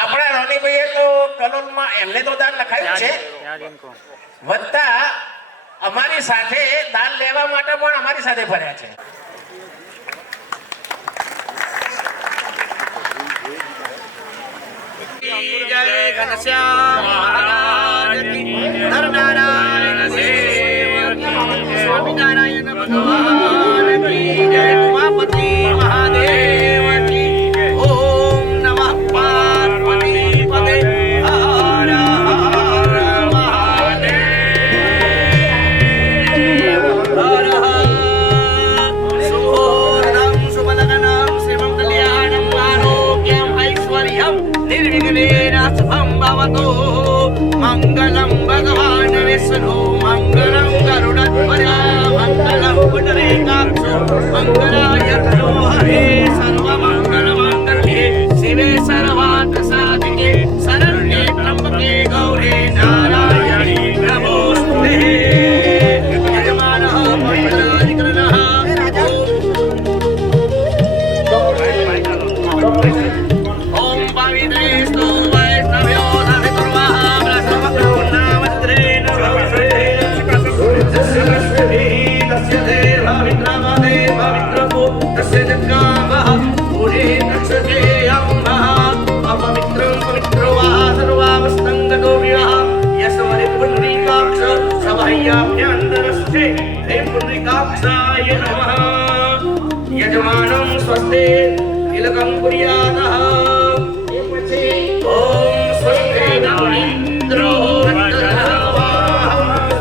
આપણા રોનીભાઈએ તો કલોલમાં એમને તો દાન લખાયું છે વત્તા અમારી સાથે દાન લેવા માટે પણ અમારી સાથે ફર્યા છે. જય ઘનશ્યામ મહારાજ કી નરનારાયણ દેવ કી સ્વામિનારાયણ ભગવાન કી જય ઉમાપતિ મહાદેવ કી ઓમ નમઃ પાર્વતી પદે હર હર મહાદેવ હર હર સુહોર્દમ સુમનગનમ શ્રીમં કલ્યાણમ આરોગ્યમ ઐશ્વર્યમ निर्विघ्नेन शुभं भवतु मंगलं भगवान् विष्णु मंगलं गरुडध्वज मंगलं पुंडरीकाक्ष मंगलाय हरे सर्वमंगलमांगल्ये शिवे सर्वार्थसाधिके शरण्ये त्र्यंबके गौरी नारायणी नमोस्तुते यजमानः पवित्राधिकरणः ओम पावित्रेस्तु वैष्णव्यो धर्मकुर्वः ब्रह्मकरुणावत्रेण तस्य देव पवित्रमदे पवित्रमो तस्य जग्गामः पुरे नक्षते अम्मः अपवित्रं पवित्रो वा सर्वावस्थङ्गतो विरः यस्मरि पुण्डरीकाक्ष सभायाभ्यन्तरस्थे हे पुण्डरीकाक्षाय नमः यजमानं स्वस्ते तिलकं कुर्यातः ओम स्वस्ति न इन्द्रो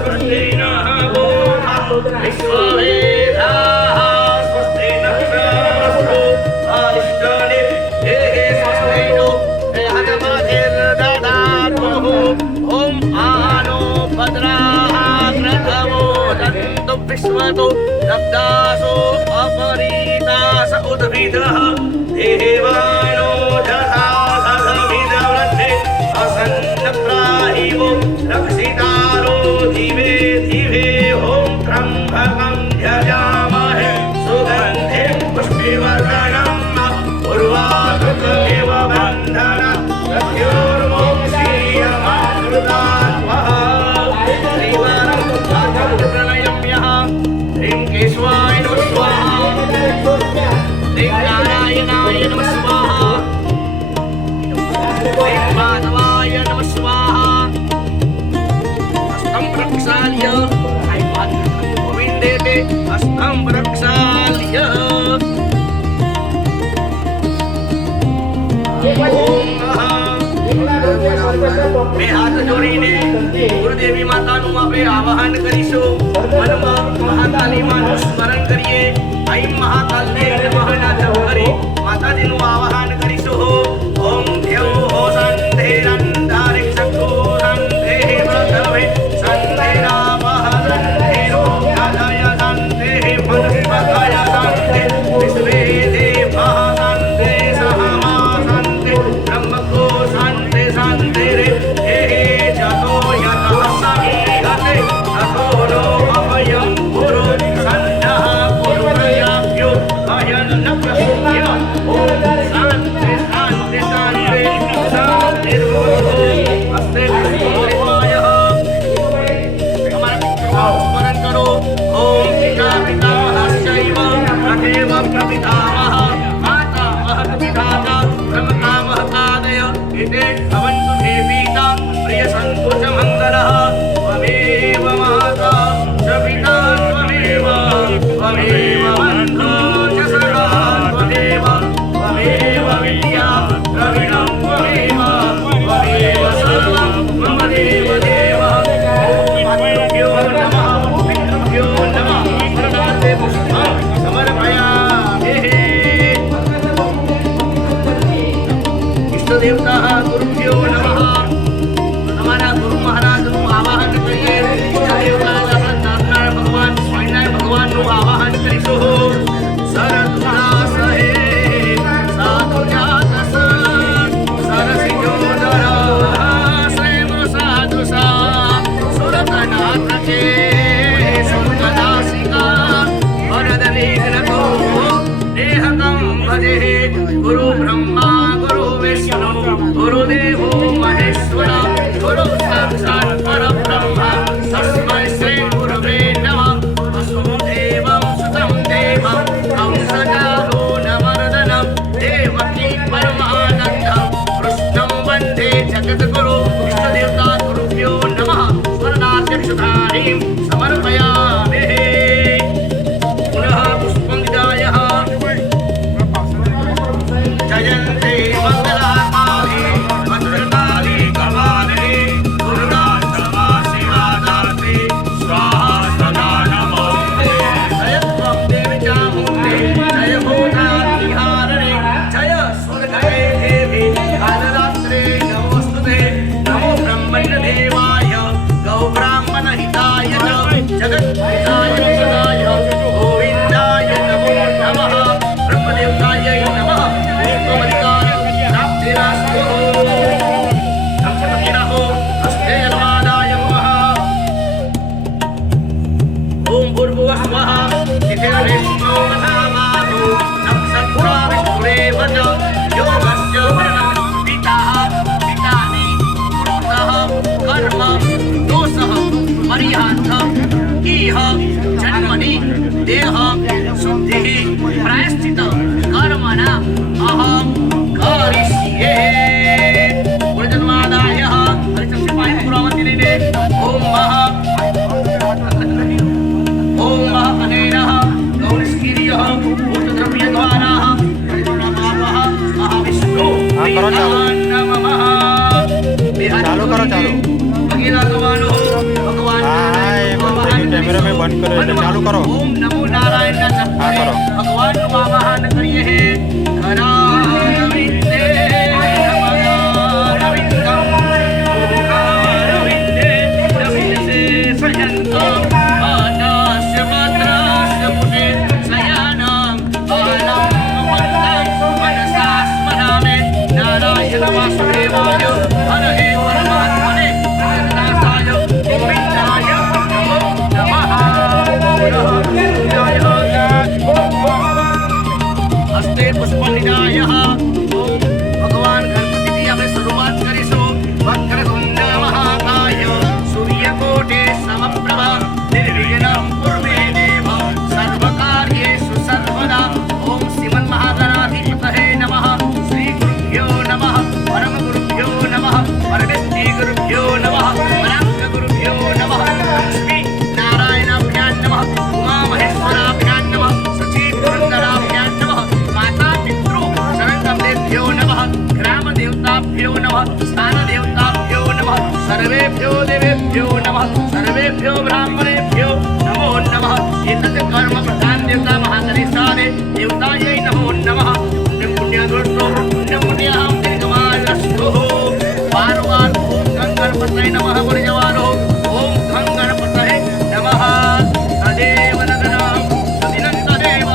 स्वस्ति न विश्ववेदाः स्वस्ति न शास्त्रो अरिष्टानि देहे स्वस्ति नो हनुमतिर्ददातु ओम आनो भद्राः कृतवो दन्तु विश्वतो लब्धासो अपरीतास उद्भिदः देवानो जथा असन्नप्राहिवो रक्षितारो दिवे दिवे ॐ त्र्यम्बकं यजामहे सुगन्धिं पुष्टिवर्धनम् उर्वारुकमिव बन्धनं मृत्योर्मोक्षीयमामृतात्मः श्रीवारं प्रलयं यः ह्रीं केशवाय नमः स्वाहा ह्रीं नारायणाय नमः स्वाहा माधवाय नमः स्वाहा हस्तं प्रक्षाल्य गोविन्दे ते हस्तं प्रक्षाल्य બે હાથ જોડીને ગુરુદેવી માતાનું આપણે આવાહન કરીશું મનમાં મહાકાલી માનું સ્મરણ કરીએ ऐं महाकाल्ये नमः नाथ हरि माताजीનું આવાહન કરીશું ઓમ દેવ હો સંધેરંધારિ સખો સંધે ભગવે સંધેરાવહ સંધેરો ગાધય સંધે મનુષ્યકાય સંધે વિશ્વે દેવઃ સંધે સહમા સંધે બ્રહ્મકો સંધે સંધે રે હે જતો ते भवन्तु देवीता प्रियसन्तु च मङ्गलः त्वमेव माता च पिता त्वमेव बन्धो च सखा त्वमेव विद्या द्रविणं त्वमेव सर्वं मम देवदेव पितृभ्यो नमः प्रदाते पुष्पं समर्पयामि इष्टदेवता गुरुभ्यो नमः हमारा गुरु महाराज નું આવાહન કરીએ ઇષ્ટદેવતા નારાયણ ભગવાન સ્વામિનારાયણ ભગવાન નું આવાહન કરીશું સરદુષા સહે સાધુ જાત સરસિજો દરા સ્વયં સાધુષા સુરતનાથ કે સુરતદાસિકા વરદ વિઘ્નતો દેહકં ભજે ગુરુ બ્રહ્મા ગુરુ વિષ્ણુ गुरुदेवो महेश्वर गुरु साक्षात् परब्रह्म तस्मै श्री गुरुवे नमः वसुदेवं सुतं देवं कंसचारूणमर्दनं देवकी परमानन्दं कृष्णं वन्दे जगद्गुरु इष्टदेवता गुरुभ्यो नमः स्मरणाध्यक्षधारीं समर्पयामि पुनः पुष्पं विदायः जयन्ते मङ्गलाकाले भद्रकाली कपाले दुर्गा शिवा दात्री स्वाहा सदा नमोऽस्ते जय त्वं देवी चामुण्डे जय भूतात्रिहारिणे जय स्वर्गये देवी कालरात्रे नमोऽस्तुते नमो ब्रह्मण्यदेवाय गौब्राह्मणहिताय च जगद्हिताय सदाय गोविन्दाय नमो नमः ब्रह्मदेवतायै नमः ओम भूर्भुवः स्वः तिथिर्विष्णो महामातु नक्षत्रा विष्णुरेव च योगस्य वर्णः पिताः पितानि पुरुषः कर्म दोषः परिहार्थः इह जन्मनि देह शुद्धिः प्रायश्चित्तः कर्मणा अहं करिष्ये गुरुजन्मादाय हरिचस्य पायपुरावतिने ओम अनेनः गौरस्किरियः भूतद्रव्यद्वाराः महाविष्णु नमः चालू करो चालू भगवान कैमरा में बंद करो चालू करो ओम नमो नारायण भगवान નું આવાહન કરીએ હે કરાવિંદે નમઃ રવિંદે રવિંદે સયંતો આદાસ્ય માત્રાસ્ય પુને સયાનં બાલં મનસા સ્મરામે નારાયણ વાસુદેવાય હરે પરમાત્મને નાથાય ગોવિંદાય નમઃ હસ્તે પુષ્પનિદાયઃ ઓમ ભગવાન ગણપતિથી આપણે શરૂઆત કરીશું વક્રતુંડ મહાકાય સૂર્યકોટે સમપ્રભા નિર્વિઘ્नं કુર્મે દેવ સર્વકાર્યેષુ સર્વદા ઓમ શ્રીમન્ મહાગણાધિપતયે નમઃ શ્રી ગુરુભ્યો નમઃ પરમ ગુરુભ્યો નમઃ પરમેષ્ઠી ગુરુભ્યો નમઃ પરાંગ ગુરુભ્યો નમઃ લક્ષ્મી નારાયણાભ્યાં નમઃ ઉમા મહેશ્વરાભ્યાં નમઃ સચી પુરંદરાભ્યાં નમઃ માતા પિતૃ શરણદેભ્યો નમઃ ગ્રામ દેવતાભ્યો નમઃ સ્થાન દેવતાભ્યો નમઃ સર્વેભ્યો દેવેભ્યો નમઃ સર્વેભ્યો બ્રાહ્મણેભ્યો નમો નમઃ એતत् કર્મ પ્રધાન દેવતા મહાગણેશાય દેવતાयै નમો નમઃ પુણ્ય પુણ્યદૃષ્ટો પુણ્ય પુણ્યહં દીર્ઘમાયુરસ્તુ વારવાર ઓમ ગંગણપતये નમઃ બોલી જવાનો ઓમ ગંગણપતये નમઃ તદેવ નદનં સદિनं તદેવ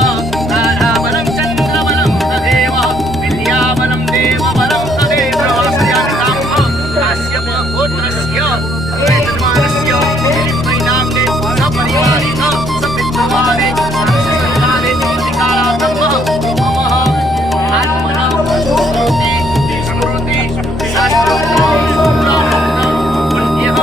તારાબलं ચંદ્રબलं તદેવ વિદ્યાબलं દેવબलं તદેવ વાસ્યામિતાંહ કાશ્યપ ગોત્રસ્ય વેદમાનસ્ય નામ્ને સપરિવારિક સપિત્રવારે સંસ્કારે અધિકારાત્મઃ મમ આત્મનઃ સ્મૃતિ શાસ્ત્રોક્તં પુણ્યઃ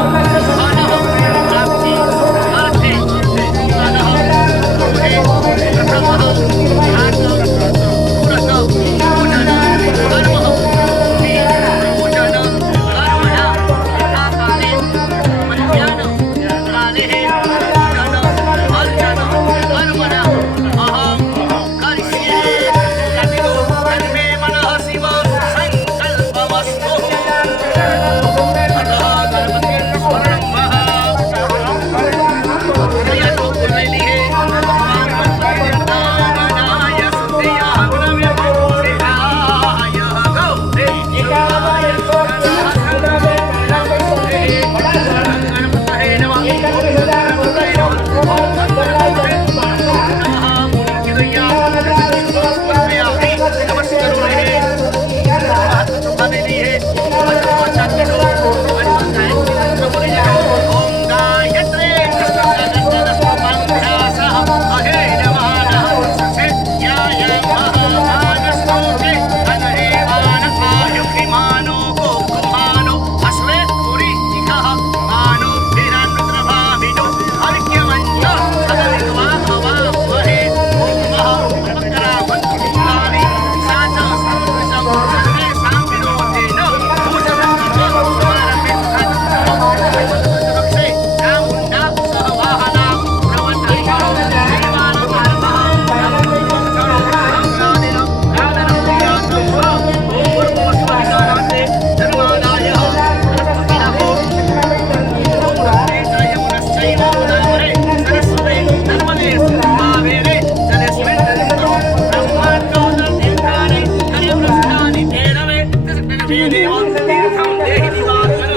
देव तीर्थं देहि दिवाकर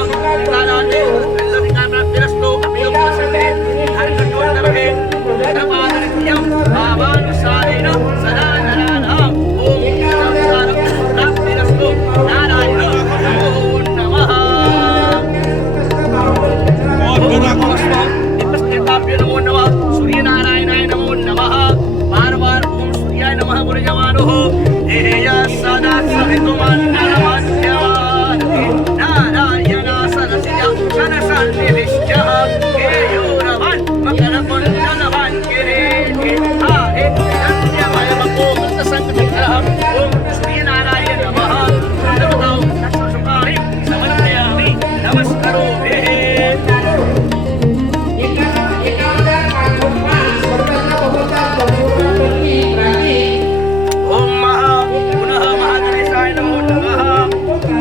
कालाते विलंबिका प्राप्तिरस्तु अभियोगसते हरकटोन्नभे नपादनित्यं भावानुसारेण सदा नराणां ओम नमस्कारं प्राप्तिरस्तु नारायण नमो नमः दीपस्थिताभ्यो नमो नमः सूर्यनारायणाय नमो नमः बार बार ओम सूर्याय नमः बोले जवानो हो देया सदा सवितुमन्नमध्यवान् नारायण सरसिज शनसन्निविष्टः केयूरवान् मकरकुण्डलवान् किरीटे हारे धन्यमयमपोमृतसङ्गविग्रहः ओम सूर्यनारायण नमः सर्वदां दक्षसुखानि समर्पयामि नमस्करोमि ओम पुनः महागणेशाय नमो नमः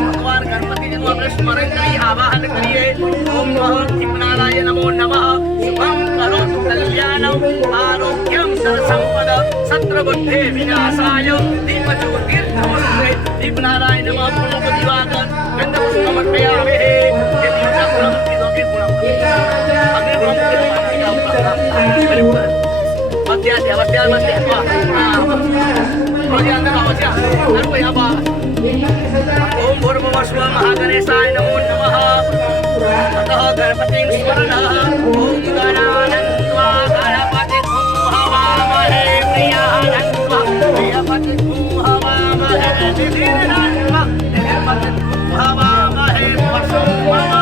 भगवान गणपति जी को अपने स्मरण करिए आवाहन करिए ओम दीपनाराय नमो नमः शुभं करोतु कल्याणं आरोग्यं धनसंपद शत्रुबुद्धे विनाशाय दीपज्योतिर्नमस्ते दीपनाराय नमः पुनः दिवाकर गंधपुष्पमर्पयामि ओम भूर्भुवस्व महागणेशाय नमो नमः अतः गणपतिं स्मरणः ओम गणानन्त्वा गणपतिं हवामहे प्रियानन्त्वा प्रियपतिं हवामहे निधिर्नन्त्वा निधिर्पतिं हवामहे वसुं मम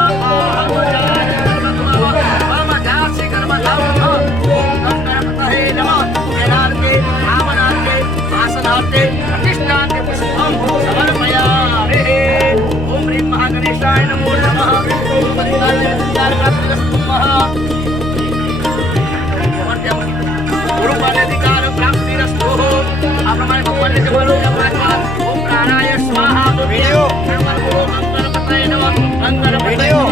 मम दासि कर्मधामः ओम गणपतये नमः वेदान्ते भावनान्ते आसनान्ते प्रतिष्ठान्ते पुष्पं समर्पयामि ओम ह्रीं महागणेशाय नमो नमः ओम अधिकारप्राप्तिरस्तु गुरुपादाधिकार प्राप्तिरस्तु अप्रमाण भगवान ने जवानों का पाठवा ओम प्राणाय स्वाहा वीडियो गंगणपतये नमः गंगणपतये ओम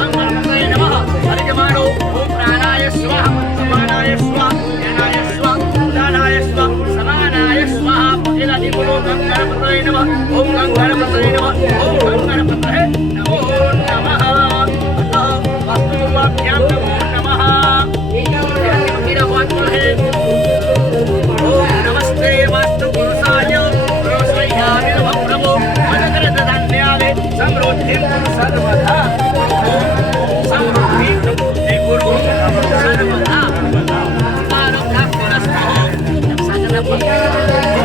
गंगणपतये नमः हरि जवानों ओम प्राणाय स्वाहा समानाय स्वाहा ज्ञानाय स्वाहा दानाय स्वाहा समानाय स्वाहा इलादि बोलो गंगणपतये नमः ओम गंगणपतये नमः ओम गंगणपतये नमो नमः वास्तुवाभ्यां नमो नमः ओम नमस्ते वास्तु पुरुषाय पुरुषयामि नमः प्रभो मनगरधान्याले समृद्धिं सर्वदा समृद्धिं गुरु सर्वदा आरोग्यपुरस्तु सकलपुत्रं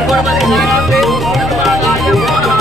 गुरुवरे सर्वाय नमः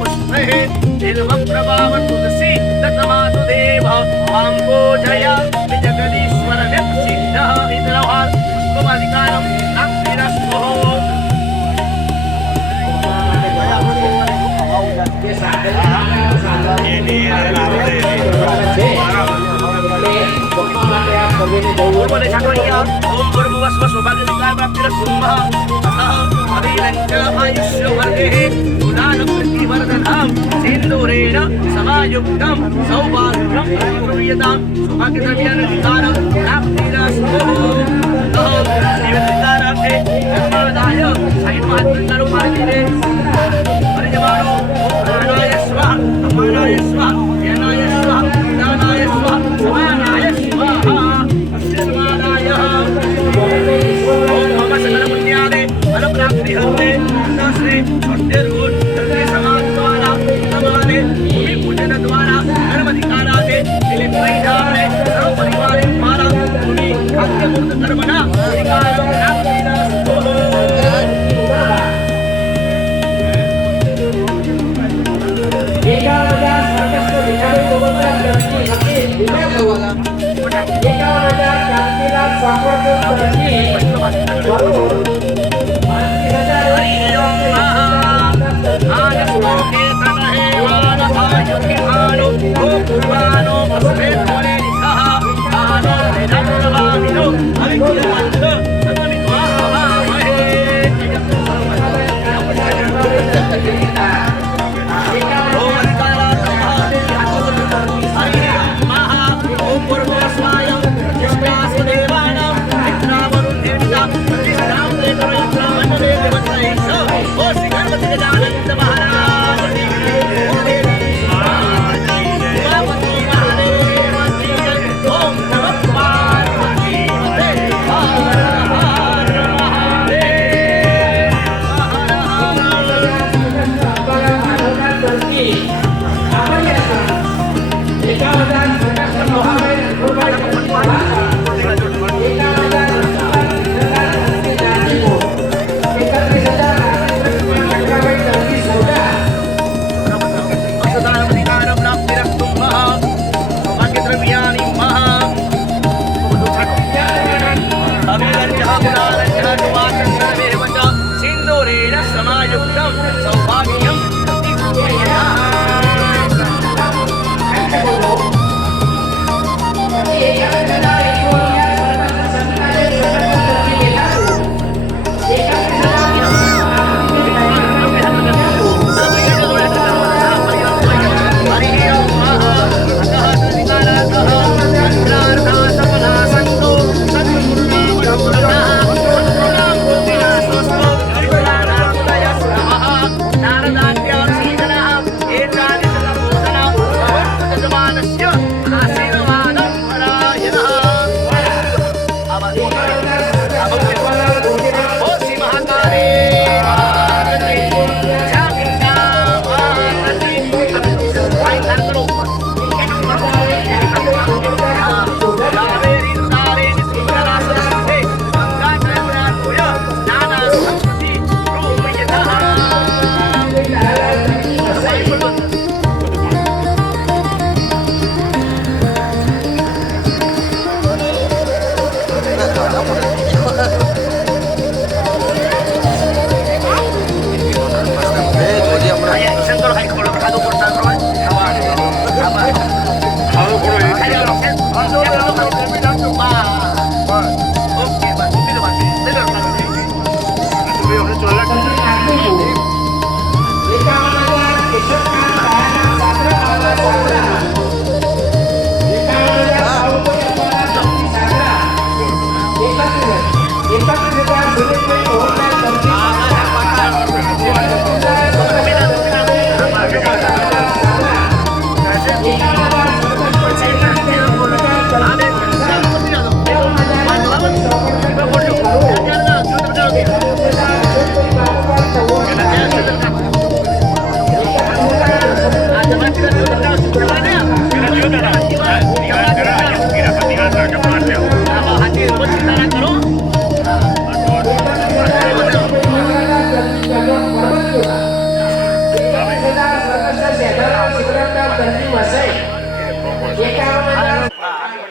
पुष्पैः बिल्वप्रभाव तुलसी दत्तमातु देवः वाम्भोजय विजगदीश्वरनिर्सिद्धः इन्द्रवान् पुष्पमधिकारं नास्तिरस्तुः पूर्व दिशा ओम भूर्भुवस्व सौभाग्यविकार प्राप्तिरस्तुः अभिलङ्घ्यायुष्यवर्धेः गुणानुवृत्तिवर्धनां सिन्दूरेण समायुक्तं सौभाग्यं प्रपूर्यतां सौभाग्यद्रव्यानुधिकारं प्राप्तिरस्तुः देवतारार्थे धर्मादाय सायन्मात्मरूपाणिरे परिजमानो प्राणाय स्वाहा अपानाय स्वाहा ज्ञानाय स्वाहा दानाय स्वाहा समानाय स्वाहा अस्यमानाय ओम नमः सकल पुण्यादे फल प्राप्ति हस्ते श्री छोटेर्गुण धरती समाज द्वारा हमारे भूमि पूजन द्वारा धर्माधिकारादे इलिप्पैधारे सर्व परिवार द्वारा भूमि खाद्य मुक्त कर्मणा अधिकारं प्राप्तिरस्तु Thank you.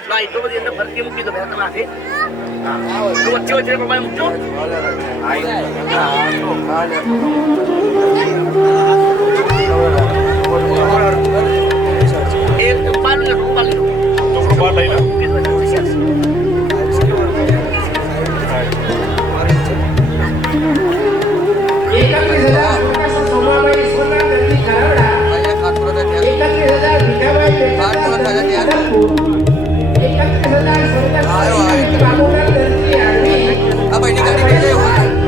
ના એટલો બધી અંદર ફરતી મૂકી દો તમે આખી તો વચ્ચે વચ્ચે પ્રમાણે મૂકજો એક પાલ લે રૂપાલ લે તો રૂપાલ લઈ લે આ ભાઈની ગાડી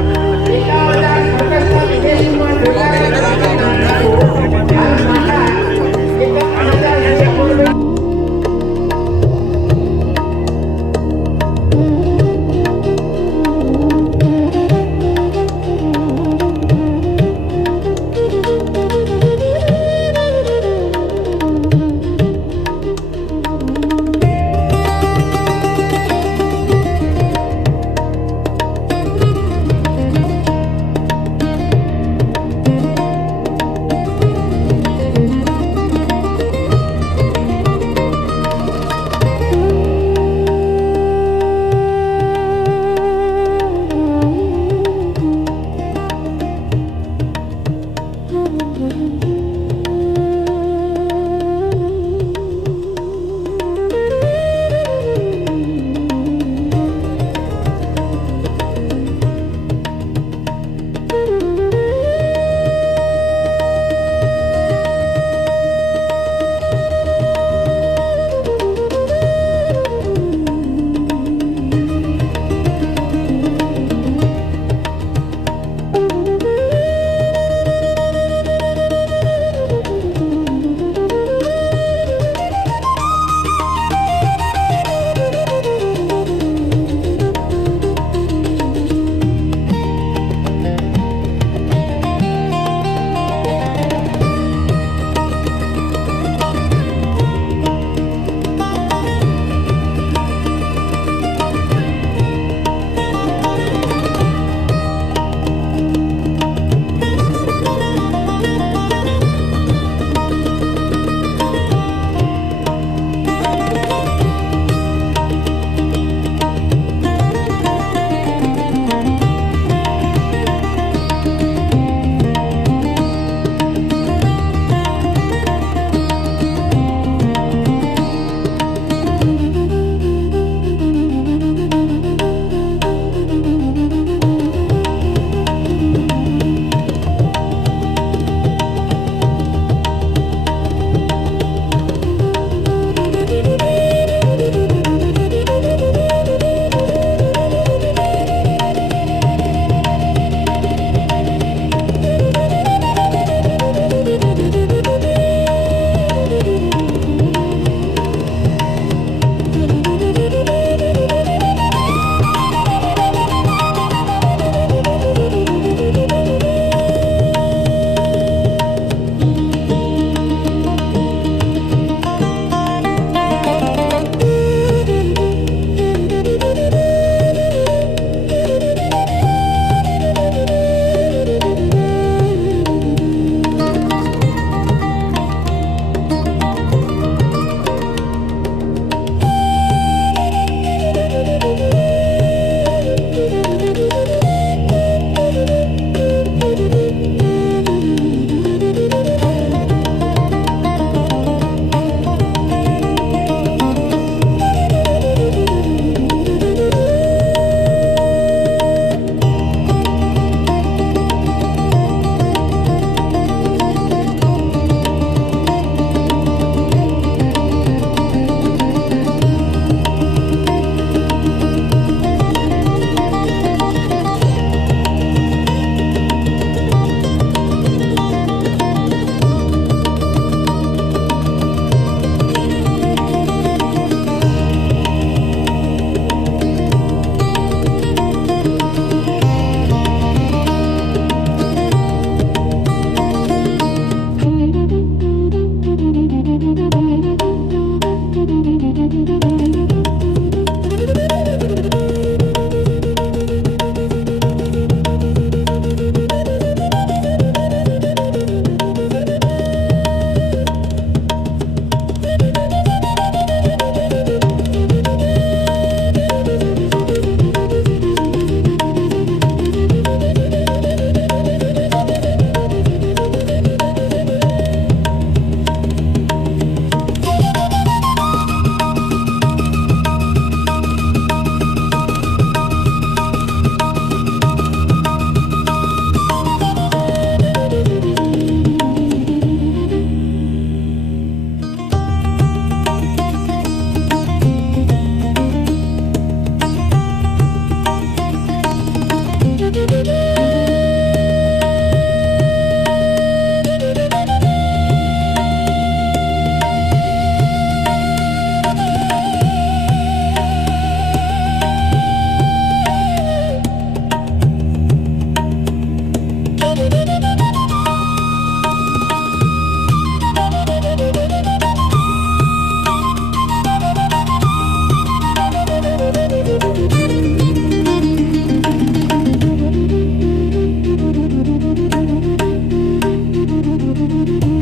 Thank you.